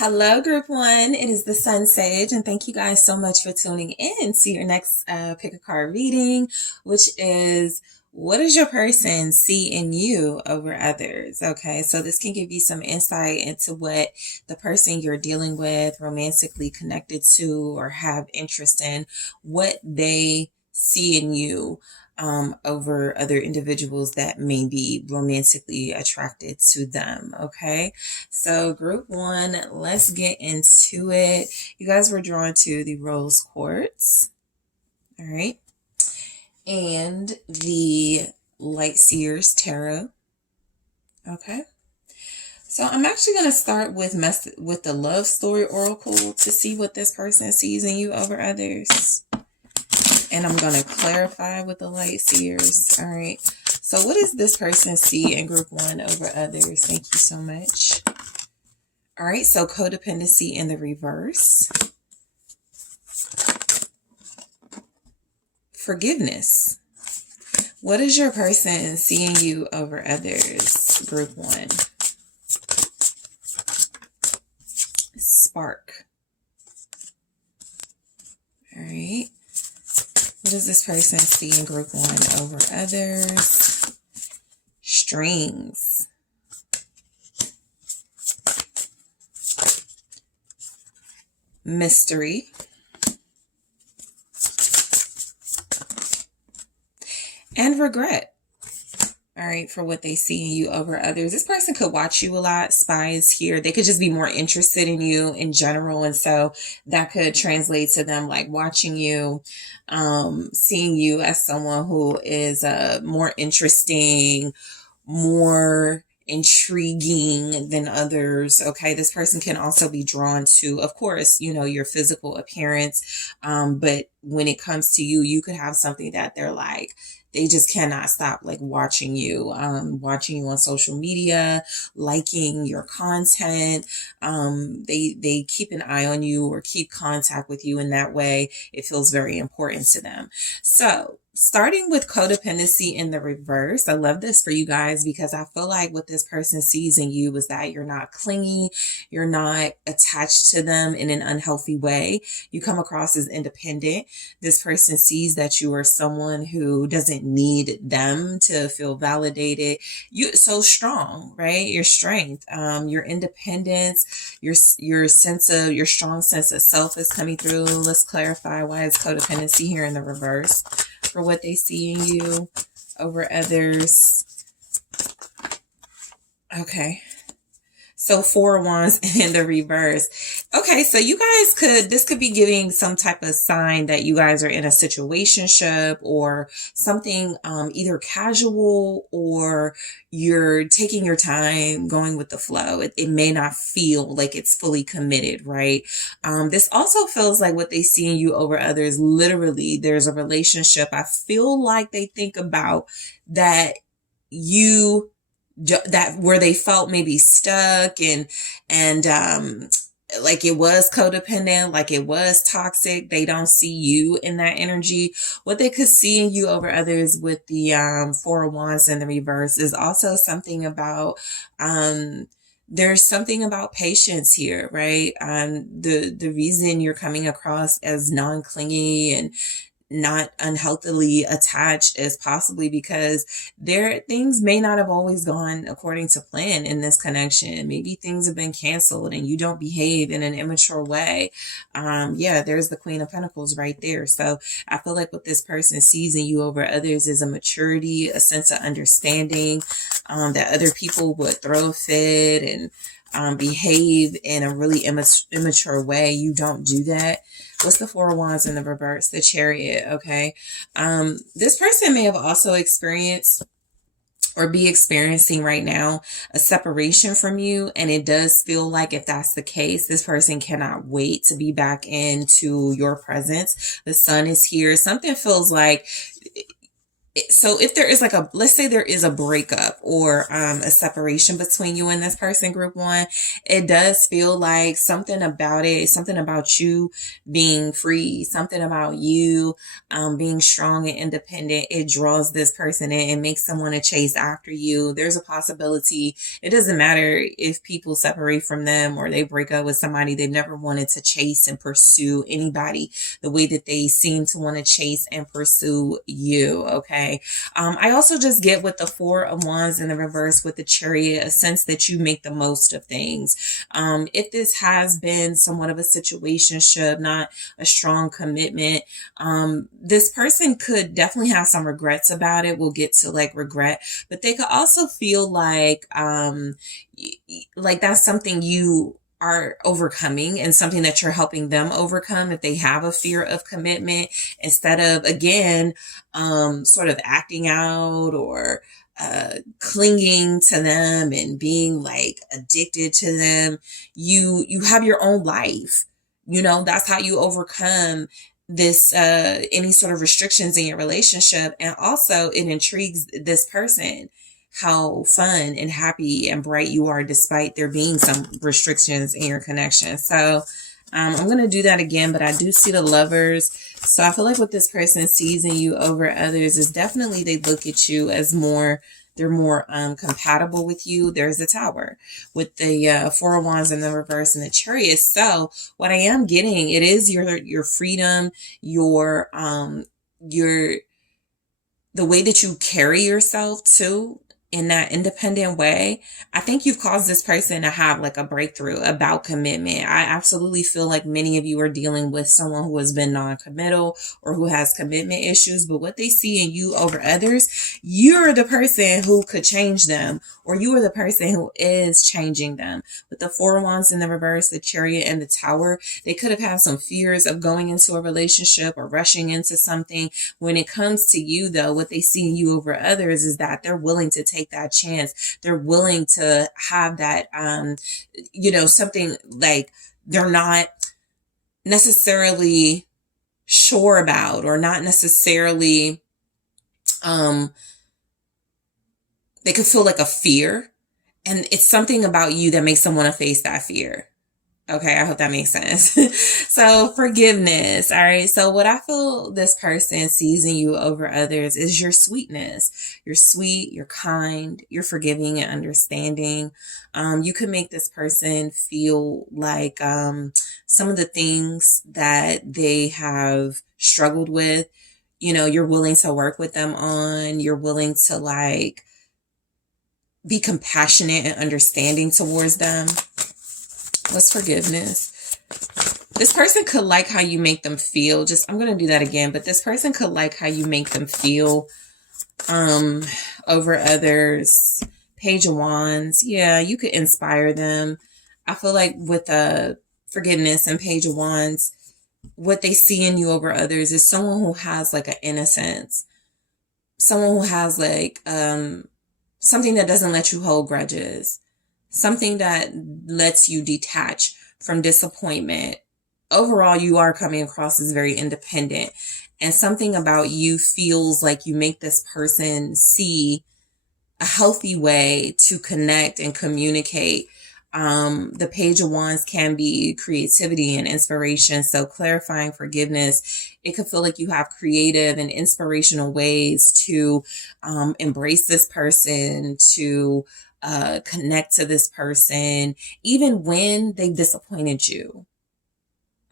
Hello, Group One. It is the SunSage, and thank you guys so much for tuning in to your next pick a card reading, which is what does your person see in you over others? Okay, so this can give you some insight into what the person you're dealing with, romantically connected to, or have interest in, what they see in you over other individuals that may be romantically attracted to them. Okay, so group one, let's get into it. You guys were drawn to the rose quartz, all right, and the light seers tarot. Okay, so I'm actually going to start with the love story oracle to see what this person sees in you over others. And I'm going to clarify with the light seers. All right. So what does this person see in group one over others? Thank you so much. All right. So codependency in the reverse. Forgiveness. What does your person see in you over others? Group one. Spark. All right. What does this person see in group one over others? Strings. Mystery. And regret. All right, for what they see in you over others. This person could watch you a lot. Spies here. They could just be more interested in you in general. And so that could translate to them like watching you, seeing you as someone who is more interesting, more intriguing than others. Okay, this person can also be drawn to, of course, your physical appearance. But when it comes to you, you could have something that they're like, they just cannot stop like watching you on social media, liking your content. They keep an eye on you or keep contact with you in that way. It feels very important to them. So starting with codependency in the reverse, I love this for you guys because I feel like what this person sees in you is that you're not clingy, you're not attached to them in an unhealthy way. You come across as independent. This person sees that you are someone who doesn't need them to feel validated. You so strong, right? Your strength, your independence, your strong sense of self is coming through. Let's clarify why is codependency here in the reverse for what they see in you over others. Okay. So 4 of Wands in the reverse. Okay, so you guys this could be giving some type of sign that you guys are in a situationship or something either casual or you're taking your time going with the flow. It may not feel like it's fully committed, right? This also feels like what they see in you over others. Literally, there's a relationship. I feel like they think about that where they felt maybe stuck and like it was codependent, like it was toxic. They don't see you in that energy. What they could see in you over others with the 4 of Wands in the reverse is also something about there's something about patience here, right? The reason you're coming across as non-clingy and not unhealthily attached is possibly because things may not have always gone according to plan in this connection. Maybe things have been canceled and you don't behave in an immature way. There's the Queen of Pentacles right there. So I feel like what this person sees in you over others is a maturity, a sense of understanding, that other people would throw a fit and behave in a really immature way. You don't do that. What's the 4 of Wands in the reverse? The Chariot, okay? This person may have also experienced or be experiencing right now a separation from you. And it does feel like if that's the case, this person cannot wait to be back into your presence. The Sun is here. Something feels like So if there is like let's say there is a breakup or a separation between you and this person, group one, it does feel like something about it, something about you being free, something about you being strong and independent. It draws this person in and makes them want to chase after you. There's a possibility. It doesn't matter if people separate from them or they break up with somebody. They've never wanted to chase and pursue anybody the way that they seem to want to chase and pursue you. Okay. I also just get with the Four of Wands in the reverse with the Chariot, a sense that you make the most of things. If this has been somewhat of a situationship, not a strong commitment, this person could definitely have some regrets about it. We'll get to like regret, but they could also feel like that's something you are overcoming and something that you're helping them overcome if they have a fear of commitment, instead of, again, sort of acting out or clinging to them and being like addicted to them. You have your own life. That's how you overcome this any sort of restrictions in your relationship. And also it intrigues this person how fun and happy and bright you are despite there being some restrictions in your connection. So I'm going to do that again, but I do see the Lovers. So I feel like what this person sees in you over others is definitely they look at you as they're more compatible with you. There's the Tower with the Four of Wands in the reverse and the Chariot. So what I am getting, it is your freedom, your the way that you carry yourself too, in that independent way. I think you've caused this person to have like a breakthrough about commitment. I absolutely feel like many of you are dealing with someone who has been non-committal or who has commitment issues, but what they see in you over others, you're the person who could change them, or you are the person who is changing them. With the Four of Wands in the reverse, the Chariot and the Tower, they could have had some fears of going into a relationship or rushing into something. When it comes to you though, what they see in you over others is that they're willing to take that chance. They're willing to have that, something like they're not necessarily sure about, or not necessarily, they could feel like a fear, and it's something about you that makes them want to face that fear. Okay, I hope that makes sense. So forgiveness. All right. So what I feel this person sees in you over others is your sweetness. You're sweet, you're kind, you're forgiving and understanding. You could make this person feel like some of the things that they have struggled with, you're willing to work with them on. You're willing to like be compassionate and understanding towards them. What's forgiveness? This person could like how you make them feel. I'm going to do that again, but this person could like how you make them feel over others. Page of Wands. Yeah, you could inspire them. I feel like with forgiveness and Page of Wands, what they see in you over others is someone who has like an innocence. Someone who has like something that doesn't let you hold grudges. Something that lets you detach from disappointment. Overall, you are coming across as very independent, and something about you feels like you make this person see a healthy way to connect and communicate. The Page of Wands can be creativity and inspiration. So clarifying forgiveness, it could feel like you have creative and inspirational ways to embrace this person, to connect to this person, even when they've disappointed you.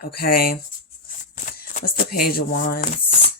Okay. What's the Page of Wands?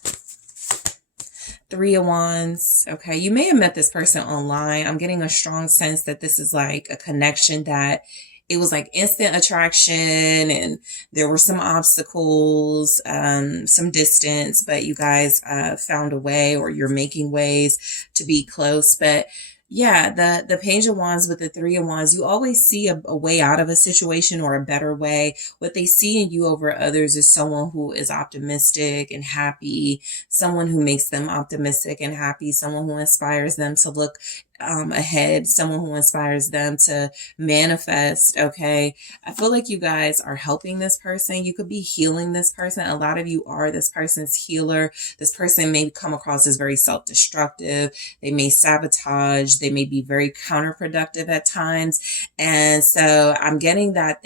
Three of Wands. Okay. You may have met this person online. I'm getting a strong sense that this is like a connection that it was like instant attraction and there were some obstacles, some distance, but you guys found a way, or you're making ways to be close. But yeah, the Page of Wands with the Three of Wands, you always see a way out of a situation, or a better way. What they see in you over others is someone who is optimistic and happy, someone who makes them optimistic and happy, someone who inspires them to look ahead, someone who inspires them to manifest. Okay. I feel like you guys are helping this person. You could be healing this person. A lot of you are this person's healer. This person may come across as very self-destructive. They may sabotage. They may be very counterproductive at times. And so I'm getting that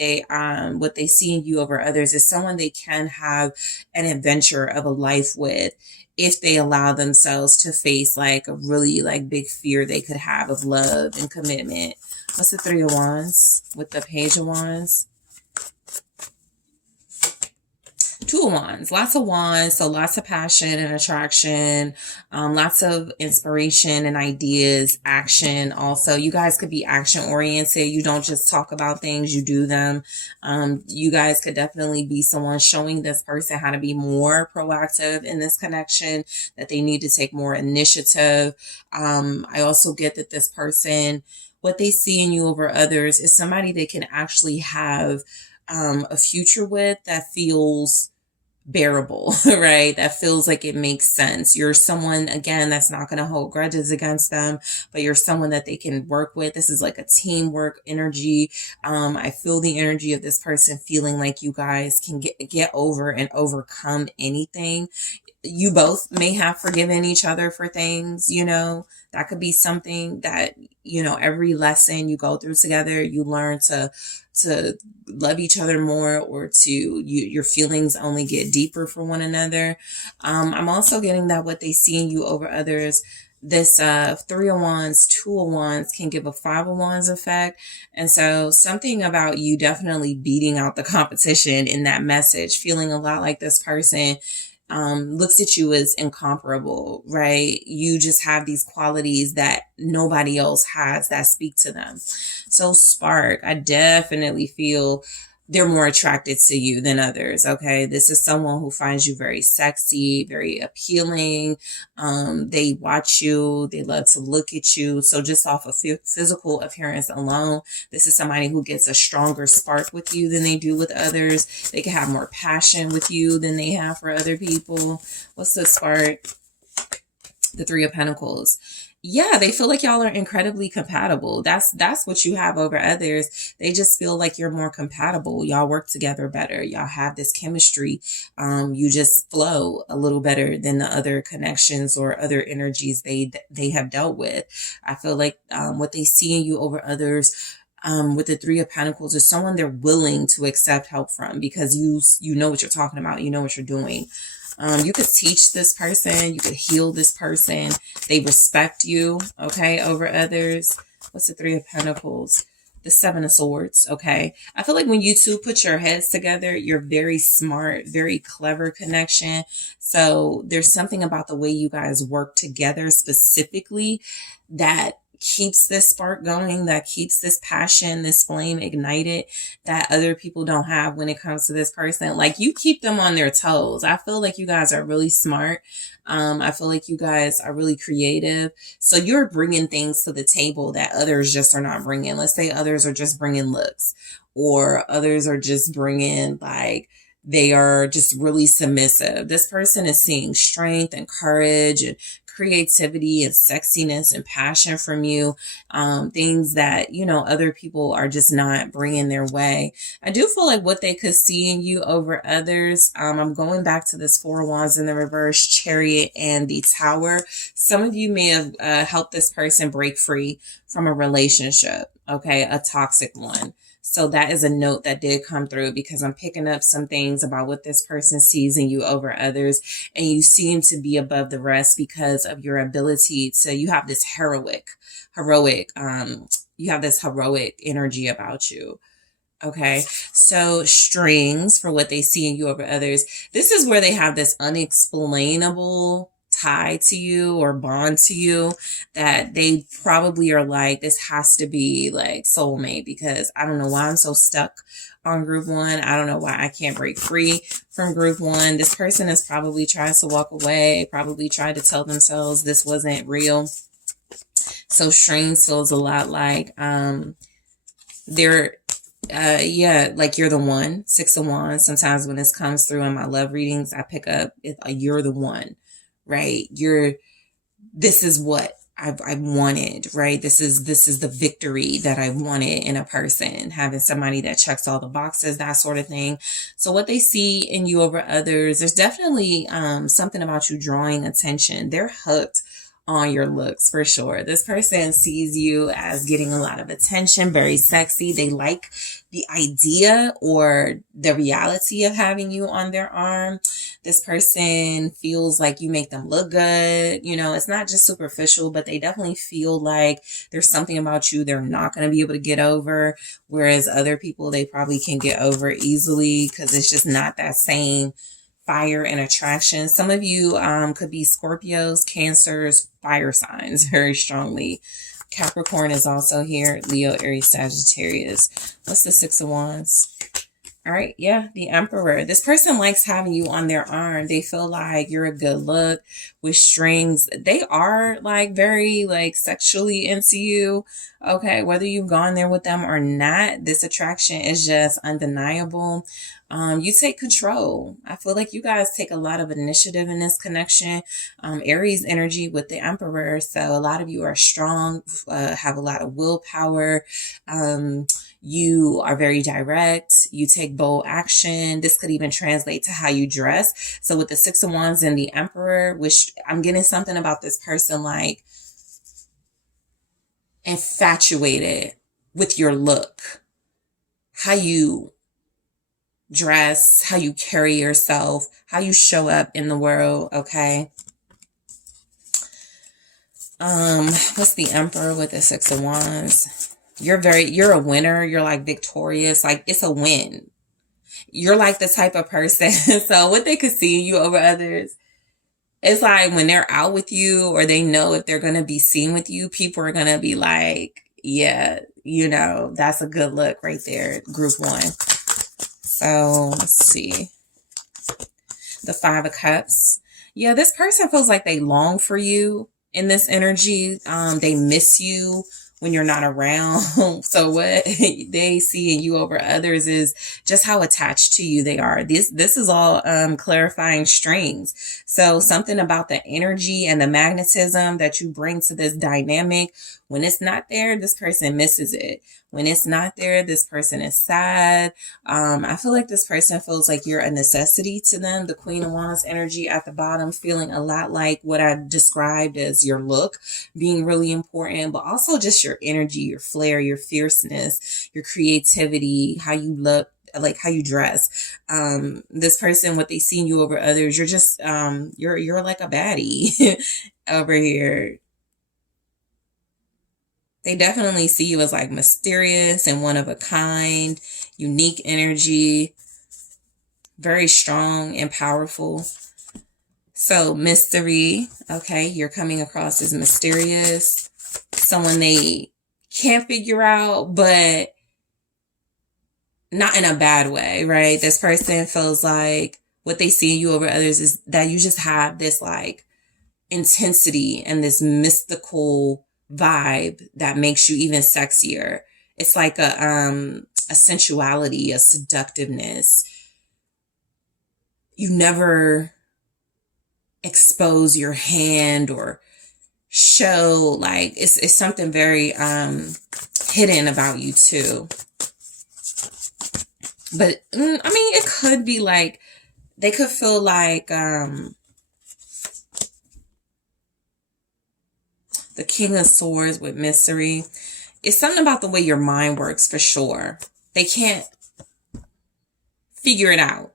what they see in you over others is someone they can have an adventure of a life with, if they allow themselves to face like a really like big fear they could have of love and commitment. What's the Three of Wands with the Page of Wands? Two of Wands, lots of wands, so lots of passion and attraction, lots of inspiration and ideas, action. Also, you guys could be action oriented. You don't just talk about things, you do them. You guys could definitely be someone showing this person how to be more proactive in this connection, that they need to take more initiative. I also get that this person, what they see in you over others is somebody they can actually have a future with that feels bearable, right? That feels like it makes sense. You're someone, again, that's not going to hold grudges against them, but you're someone that they can work with. This is like a teamwork energy. I feel the energy of this person feeling like you guys can get over and overcome anything. You both may have forgiven each other for things, you know, that could be something that, you know, every lesson you go through together, you learn to love each other more, or your feelings only get deeper for one another. I'm also getting that what they see in you over others, this Three of Wands, Two of Wands can give a Five of Wands effect. And so something about you definitely beating out the competition in that message, feeling a lot like this person looks at you as incomparable, right? You just have these qualities that nobody else has that speak to them. So Spark, I definitely feel they're more attracted to you than others. Okay. This is someone who finds you very sexy, very appealing. They watch you. They love to look at you. So just off of physical appearance alone, this is somebody who gets a stronger spark with you than they do with others. They can have more passion with you than they have for other people. What's the spark? The Three of Pentacles. Yeah, they feel like y'all are incredibly compatible. That's what you have over others. They just feel like you're more compatible. Y'all work together better. Y'all have this chemistry. You just flow a little better than the other connections or other energies they have dealt with. I feel like what they see in you over others with the Three of Pentacles is someone they're willing to accept help from, because you know what you're talking about. You know what you're doing. You could teach this person. You could heal this person. They respect you, okay, over others. What's the Three of Pentacles? The Seven of Swords, okay? I feel like when you two put your heads together, you're very smart, very clever connection. So there's something about the way you guys work together specifically that keeps this spark going, that keeps this passion, this flame ignited, that other people don't have when it comes to this person. Like, you keep them on their toes. I feel like you guys are really smart. I feel like you guys are really creative. So you're bringing things to the table that others just are not bringing. Let's say others are just bringing looks, or others are just bringing like, they are just really submissive. This person is seeing strength and courage and creativity and sexiness and passion from you, things that, you know, other people are just not bringing their way. I do feel like what they could see in you over others, I'm going back to this Four of Wands in the reverse, Chariot, and the Tower. Some of you may have helped this person break free from a relationship, okay, a toxic one. So that is a note that did come through, because I'm picking up some things about what this person sees in you over others. And you seem to be above the rest because of your ability to, you have this heroic energy about you. Okay. So strings for what they see in you over others. This is where they have this unexplainable tie to you or bond to you that they probably are like, this has to be like soulmate, because I don't know why I'm so stuck on group one. I don't know why I can't break free from group one. This person has probably tried to walk away, probably tried to tell themselves this wasn't real. So strings feels a lot like they're like you're the one. Six of Wands. Sometimes when this comes through in my love readings, I pick up you're the one. Right? This is what I wanted, right? This is the victory that I wanted in a person, having somebody that checks all the boxes, that sort of thing. So what they see in you over others, there's definitely something about you drawing attention. They're hooked on your looks for sure. This person sees you as getting a lot of attention, very sexy. They like the idea or the reality of having you on their arm. This person feels like you make them look good. You know, it's not just superficial, but they definitely feel like there's something about you they're not going to be able to get over. Whereas other people, they probably can get over easily because it's just not that same fire and attraction. Some of you could be Scorpios, Cancers, fire signs very strongly. Capricorn is also here. Leo, Aries, Sagittarius. What's the Six of Wands? All right. Yeah. The Emperor. This person likes having you on their arm. They feel like you're a good look with strings. They are like very like sexually into you. Okay. Whether you've gone there with them or not, this attraction is just undeniable. You take control. I feel like you guys take a lot of initiative in this connection. Aries energy with the Emperor. So a lot of you are strong, have a lot of willpower. You are very direct. You take bold action. This could even translate to how you dress. So with the Six of Wands and the Emperor, which I'm getting something about this person like infatuated with your look, how you dress, how you carry yourself, how you show up in the world. Okay. What's the Emperor with the Six of Wands? You're a winner. You're like victorious. Like it's a win. You're like the type of person. So what they could see in you over others, it's like when they're out with you or they know if they're going to be seen with you, people are going to be like, yeah, you know, that's a good look right there. Group one. So let's see. The Five of Cups. Yeah, this person feels like they long for you in this energy. They miss you when you're not around. So what they see in you over others is just how attached to you they are. This is all clarifying strings. So something about the energy and the magnetism that you bring to this dynamic, when it's not there, this person misses it. When it's not there, this person is sad. I feel like this person feels like you're a necessity to them. The Queen of Wands energy at the bottom, feeling a lot like what I described as your look being really important, but also just your energy, your flair, your fierceness, your creativity, how you look, like how you dress. This person, what they see in you over others, you're just, you're like a baddie over here. They definitely see you as like mysterious and one of a kind, unique energy, very strong and powerful. So mystery, okay, you're coming across as mysterious, someone they can't figure out, but not in a bad way, right? This person feels like what they see in you over others is that you just have this like intensity and this mystical vibe that makes you even sexier. It's like a sensuality, a seductiveness. You never expose your hand or show, like it's something very hidden about you too. But I mean, it could be like they could feel like the King of Swords with mystery. It's something about the way your mind works for sure. They can't figure it out,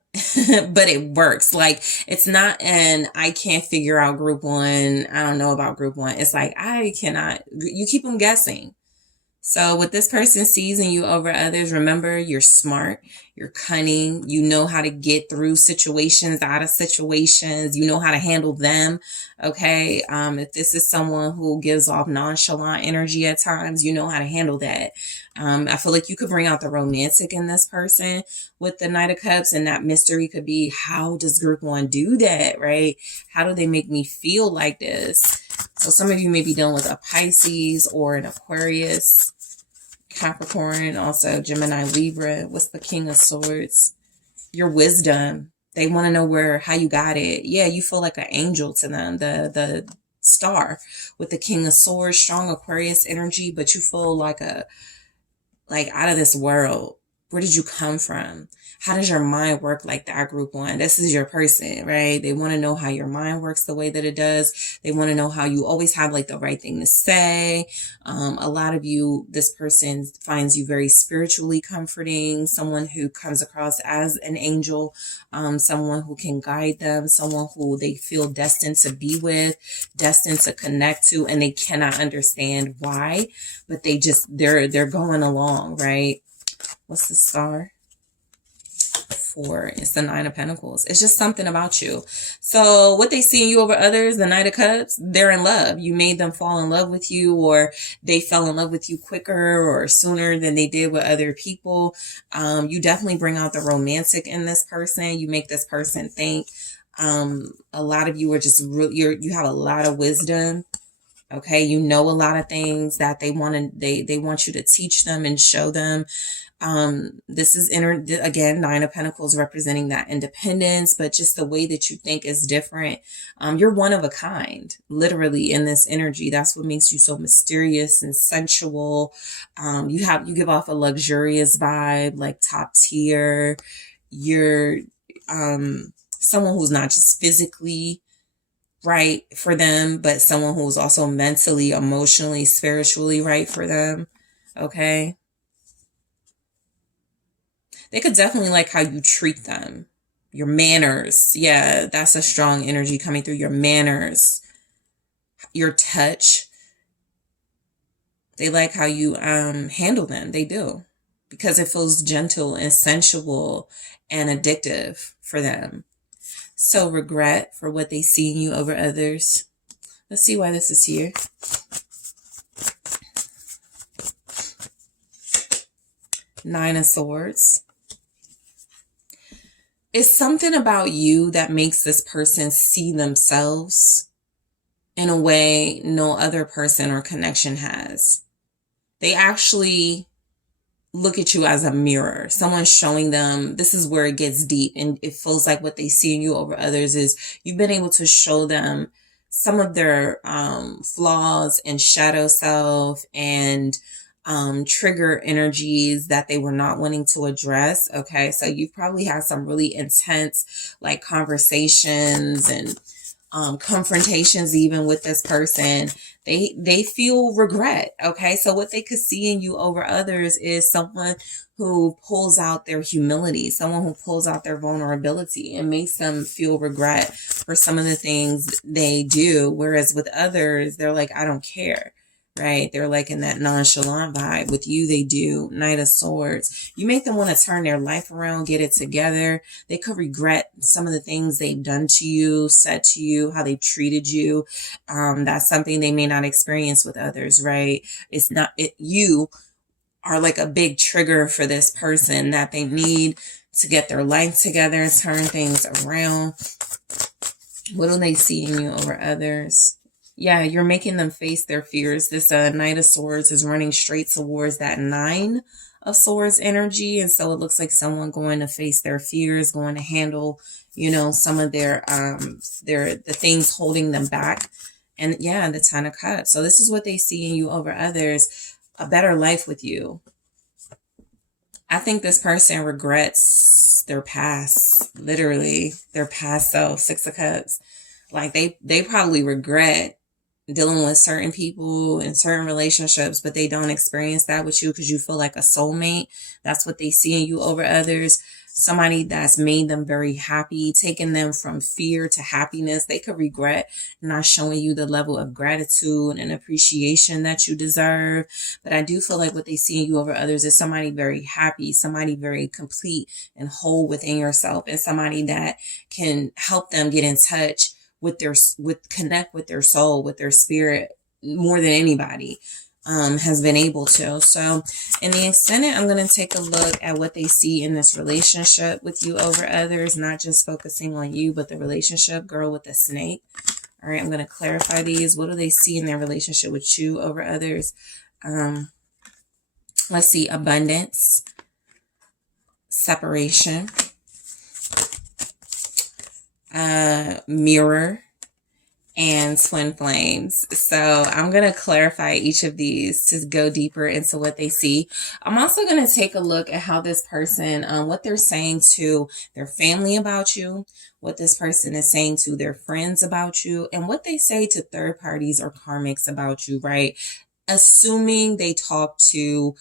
but it works. Like it's not an I can't figure out group one. I don't know about group one. It's like I cannot. You keep them guessing. So what this person sees in you over others, remember, you're smart, you're cunning, you know how to get through situations, out of situations, you know how to handle them, okay? If this is someone who gives off nonchalant energy at times, you know how to handle that. I feel like you could bring out the romantic in this person with the Knight of Cups, and that mystery could be, how does group one do that, right? How do they make me feel like this? So some of you may be dealing with a Pisces or an Aquarius, Capricorn, also Gemini, Libra. What's the King of Swords? Your wisdom. They want to know how you got it. Yeah, you feel like an angel to them. The Star with the King of Swords, strong Aquarius energy, but you feel like out of this world. Where did you come from? How does your mind work like that, group one? This is your person, right? They want to know how your mind works the way that it does. They want to know how you always have like the right thing to say. A lot of you, this person finds you very spiritually comforting, someone who comes across as an angel, someone who can guide them, someone who they feel destined to be with, destined to connect to, and they cannot understand why, but they're going along, right? What's the Star? 4. It's the 9 of Pentacles. It's just something about you. So what they see in you over others, the Knight of Cups, they're in love. You made them fall in love with you, or they fell in love with you quicker or sooner than they did with other people. You definitely bring out the romantic in this person. You make this person think. A lot of you are just you have a lot of wisdom. Okay, you know a lot of things that they want you to teach them and show them. This is again, 9 of Pentacles representing that independence, but just the way that you think is different. You're one of a kind, literally, in this energy. That's what makes you so mysterious and sensual. You give off a luxurious vibe, like top tier. You're someone who's not just physically right for them, but someone who's also mentally, emotionally, spiritually right for them. Okay. They could definitely like how you treat them. Your manners. Yeah, that's a strong energy coming through. Your manners. Your touch. They like how you handle them. They do. Because it feels gentle and sensual and addictive for them. So regret for what they see in you over others. Let's see why this is here. Nine of Swords. It's something about you that makes this person see themselves in a way no other person or connection has. They actually look at you as a mirror. Someone's showing them, this is where it gets deep, and it feels like what they see in you over others is you've been able to show them some of their flaws and shadow self and trigger energies that they were not wanting to address. Okay, so you've probably had some really intense like conversations and confrontations even with this person. They feel regret. Okay, so what they could see in you over others is someone who pulls out their humility, someone who pulls out their vulnerability and makes them feel regret for some of the things they do, whereas with others they're like, I don't care. Right? They're like in that nonchalant vibe. With you, they do. Knight of Swords. You make them want to turn their life around, get it together. They could regret some of the things they've done to you, said to you, how they've treated you. That's something they may not experience with others, right? It's not, you are like a big trigger for this person that they need to get their life together, turn things around. What do they see in you over others? Yeah, you're making them face their fears. This Knight of Swords is running straight towards that 9 of Swords energy. And so it looks like someone going to face their fears, going to handle, you know, some of the things holding them back. And yeah, the 10 of Cups. So this is what they see in you over others. A better life with you. I think this person regrets their past, literally their past self. 6 of Cups. Like they probably regret dealing with certain people in certain relationships, but they don't experience that with you because you feel like a soulmate. That's what they see in you over others. Somebody that's made them very happy, taking them from fear to happiness. They could regret not showing you the level of gratitude and appreciation that you deserve. But I do feel like what they see in you over others is somebody very happy, somebody very complete and whole within yourself, and somebody that can help them get in touch connect with their soul, with their spirit, more than anybody has been able to. So in the extended, I'm going to take a look at what they see in this relationship with you over others, not just focusing on you, but the relationship. Girl with the snake. All right, I'm going to clarify these. What do they see in their relationship with you over others? Let's see. Abundance, separation, mirror, and twin flames. So I'm going to clarify each of these to go deeper into what they see. I'm also going to take a look at how this person, what they're saying to their family about you, what this person is saying to their friends about you, and what they say to third parties or karmics about you, right? Assuming they talk to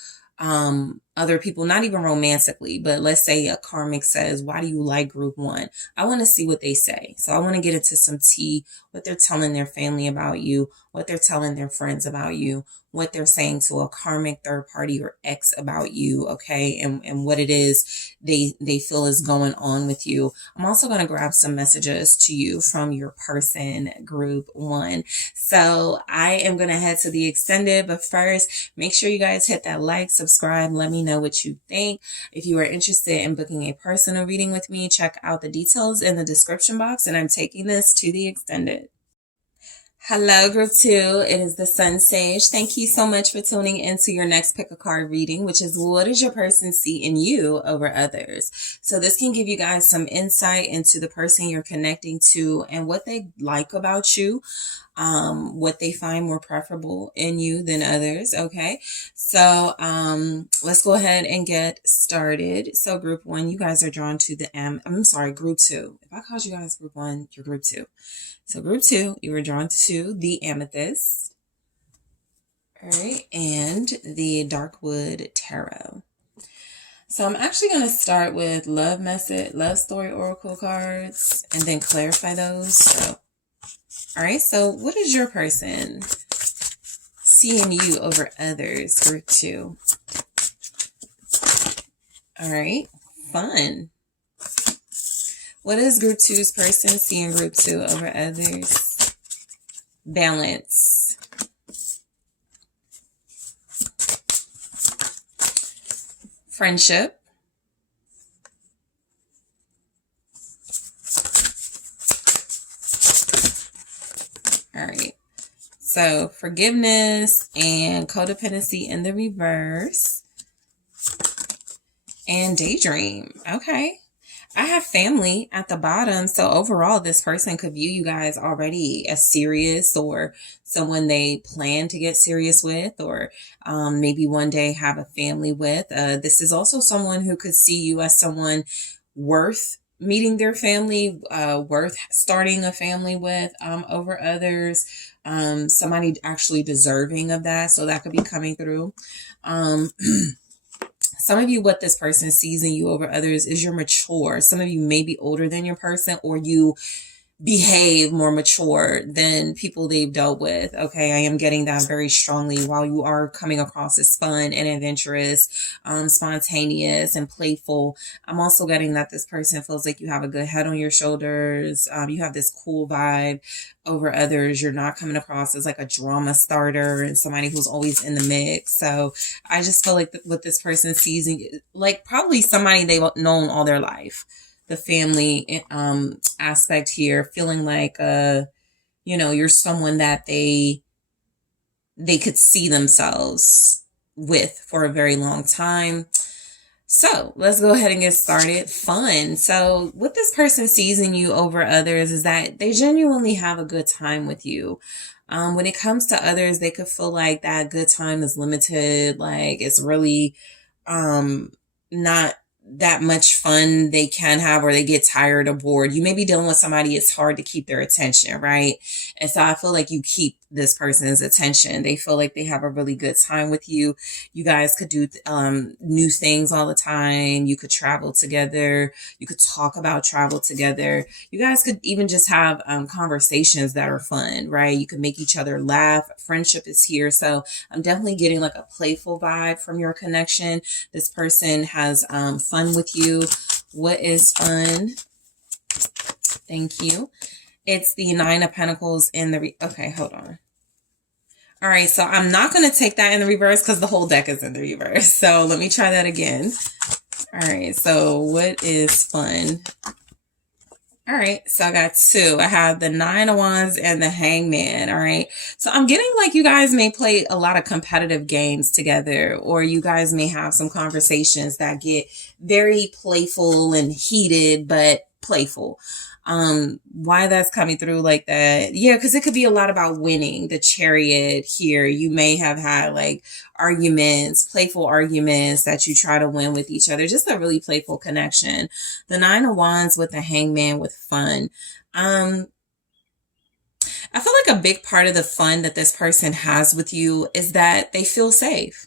other people, not even romantically, but let's say a karmic says, why do you like group one? I want to see what they say. So I want to get into some tea, what they're telling their family about you, what they're telling their friends about you, what they're saying to a karmic third party or ex about you, okay? And what it is they feel is going on with you. I'm also going to grab some messages to you from your person, group one. So I am going to head to the extended, but first, make sure you guys hit that like, subscribe, let me know what you think. If you are interested in booking a personal reading with me, check out the details in the description box, and I'm taking this to the extended. Hello, group two. It is the SunSage. Thank you so much for tuning into your next pick a card reading, which is what does your person see in you over others? So this can give you guys some insight into the person you're connecting to and what they like about you, what they find more preferable in you than others. Okay. So, let's go ahead and get started. So group one, you guys are drawn to the group two. If I called you guys group one, you're group two. So group two, you were drawn to the amethyst. All right. And the Darkwood Tarot. So I'm actually going to start with love message, love story oracle cards, and then clarify those. So, all right. So what is your person seeing you over others, group two? All right. Fun. What is group two's person seeing group two over others? Balance. Friendship. All right. So forgiveness and codependency in the reverse. And daydream. Okay. I have family at the bottom. So overall, this person could view you guys already as serious or someone they plan to get serious with, or maybe one day have a family with. This is also someone who could see you as someone worth meeting their family, worth starting a family with over others. Somebody actually deserving of that. So that could be coming through. Some of you, what this person sees in you over others is you're mature. Some of you may be older than your person, or you behave more mature than people they've dealt with. Okay, I am getting that very strongly. While you are coming across as fun and adventurous, spontaneous and playful, I'm also getting that this person feels like you have a good head on your shoulders. You have this cool vibe over others. You're not coming across as like a drama starter and somebody who's always in the mix. So I just feel like what this person sees, like probably somebody they've known all their life. The family aspect here, feeling like you're someone that they could see themselves with for a very long time. So let's go ahead and get started. Fun. So what this person sees in you over others is that they genuinely have a good time with you. When it comes to others, they could feel like that good time is limited, like it's really not that much fun they can have, or they get tired or bored. You may be dealing with somebody, it's hard to keep their attention, right? And so I feel like you keep this person's attention. They feel like they have a really good time with you. You guys could do new things all the time. You could travel together. You could talk about travel together. You guys could even just have conversations that are fun, right? You could make each other laugh. Friendship is here. So I'm definitely getting like a playful vibe from your connection. This person has fun with you. What is fun? Thank you. It's the Nine of Pentacles in the... Okay, hold on. All right, so I'm not going to take that in the reverse because the whole deck is in the reverse. So let me try that again. All right, so what is fun? All right, so I got two. I have the Nine of Wands and the Hangman. All right, so I'm getting like you guys may play a lot of competitive games together, or you guys may have some conversations that get very playful and heated, but playful. Why that's coming through like that. Yeah, because it could be a lot about winning. The Chariot here. You may have had like arguments, playful arguments that you try to win with each other. Just a really playful connection. The Nine of Wands with the Hangman with fun. I feel like a big part of the fun that this person has with you is that they feel safe.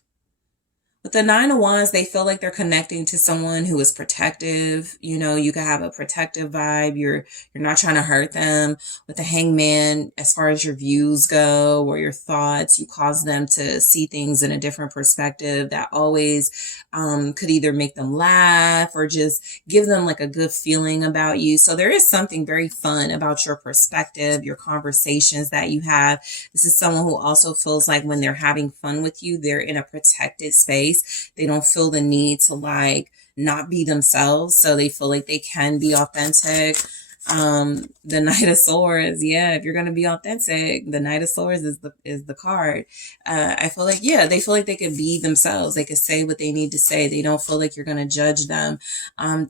With the Nine of Wands, they feel like they're connecting to someone who is protective. You know, you can have a protective vibe. You're not trying to hurt them. With the Hangman, as far as your views go or your thoughts, you cause them to see things in a different perspective that always could either make them laugh or just give them like a good feeling about you. So there is something very fun about your perspective, your conversations that you have. This is someone who also feels like when they're having fun with you, they're in a protected space. They don't feel the need to like not be themselves. So they feel like they can be authentic. The Knight of Swords. Yeah. If you're going to be authentic, the Knight of Swords is the card. I feel like, yeah, they feel like they could be themselves. They could say what they need to say. They don't feel like you're going to judge them.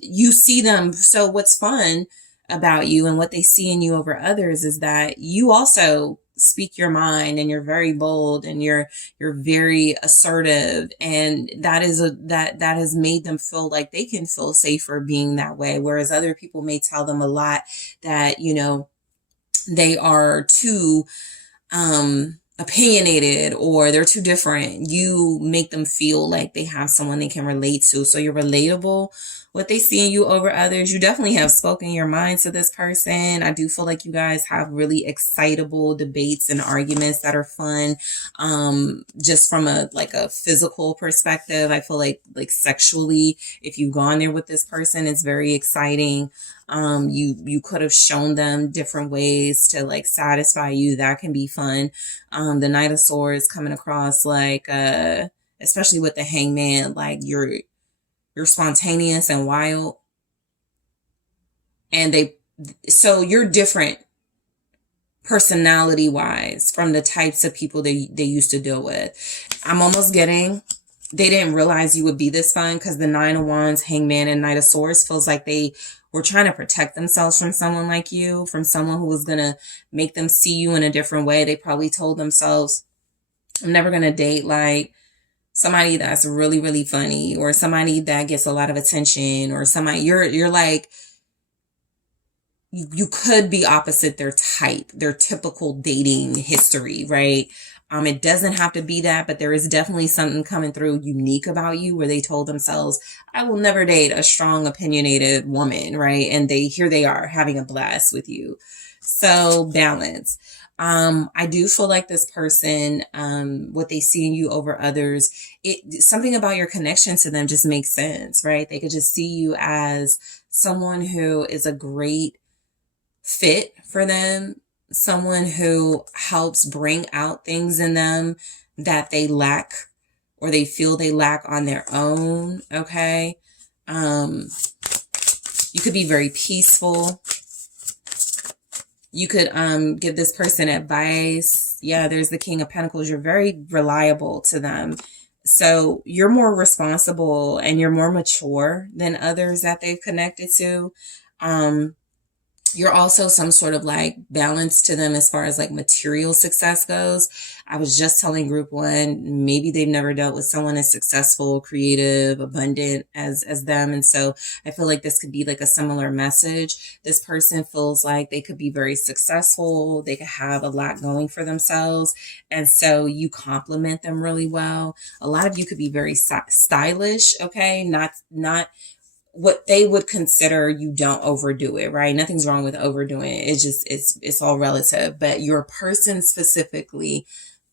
You see them. So what's fun about you and what they see in you over others is that you also speak your mind and you're very bold and you're very assertive, and that has made them feel like they can feel safer being that way, whereas other people may tell them a lot that, you know, they are too opinionated or they're too different. You make them feel like they have someone they can relate to. So you're relatable. What they see in you over others, you definitely have spoken your mind to this person. I do feel like you guys have really excitable debates and arguments that are fun. Just from a physical perspective, I feel like sexually, if you've gone there with this person, it's very exciting. You could have shown them different ways to like satisfy you. That can be fun. The Knight of Swords coming across like, especially with the Hangman, like you're spontaneous and wild, and so you're different personality wise from the types of people they used to deal with. I'm almost getting, they didn't realize you would be this fun, because the Nine of Wands, Hangman, and Knight of Swords feels like they were trying to protect themselves from someone like you, from someone who was going to make them see you in a different way. They probably told themselves, I'm never going to date like somebody that's really, really funny, or somebody that gets a lot of attention, or somebody you're like, you could be opposite their type, their typical dating history, right? It doesn't have to be that, but there is definitely something coming through unique about you where they told themselves, I will never date a strong, opinionated woman, right? And here they are having a blast with you. So balance. I do feel like this person, what they see in you over others, something about your connection to them just makes sense, right? They could just see you as someone who is a great fit for them, someone who helps bring out things in them that they lack or they feel they lack on their own. Okay. You could be very peaceful. You could give this person advice. Yeah, there's the King of Pentacles. You're very reliable to them. So you're more responsible and you're more mature than others that they've connected to. You're also some sort of like balance to them as far as like material success goes. I was just telling group one, maybe they've never dealt with someone as successful, creative, abundant as them. And so I feel like this could be like a similar message. This person feels like they could be very successful. They could have a lot going for themselves. And so you compliment them really well. A lot of you could be very stylish. Okay. Not what they would consider, you don't overdo it, right? Nothing's wrong with overdoing it. It's just, it's all relative. But your person specifically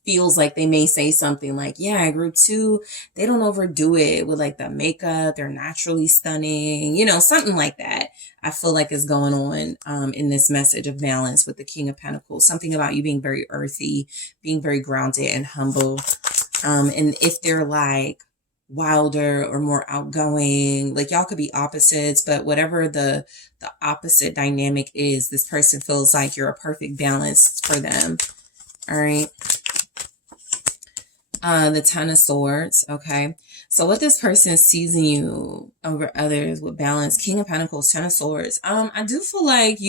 feels like they may say something like, yeah, group two, they don't overdo it with like the makeup. They're naturally stunning, you know, something like that. I feel like is going on in this message of balance with the King of Pentacles. Something about you being very earthy, being very grounded and humble. And if they're like wilder or more outgoing, like y'all could be opposites, but whatever the opposite dynamic is, this person feels like you're a perfect balance for them. All right. The Ten of Swords. Okay. So what this person sees in you over others with balance, King of Pentacles, Ten of Swords. I do feel like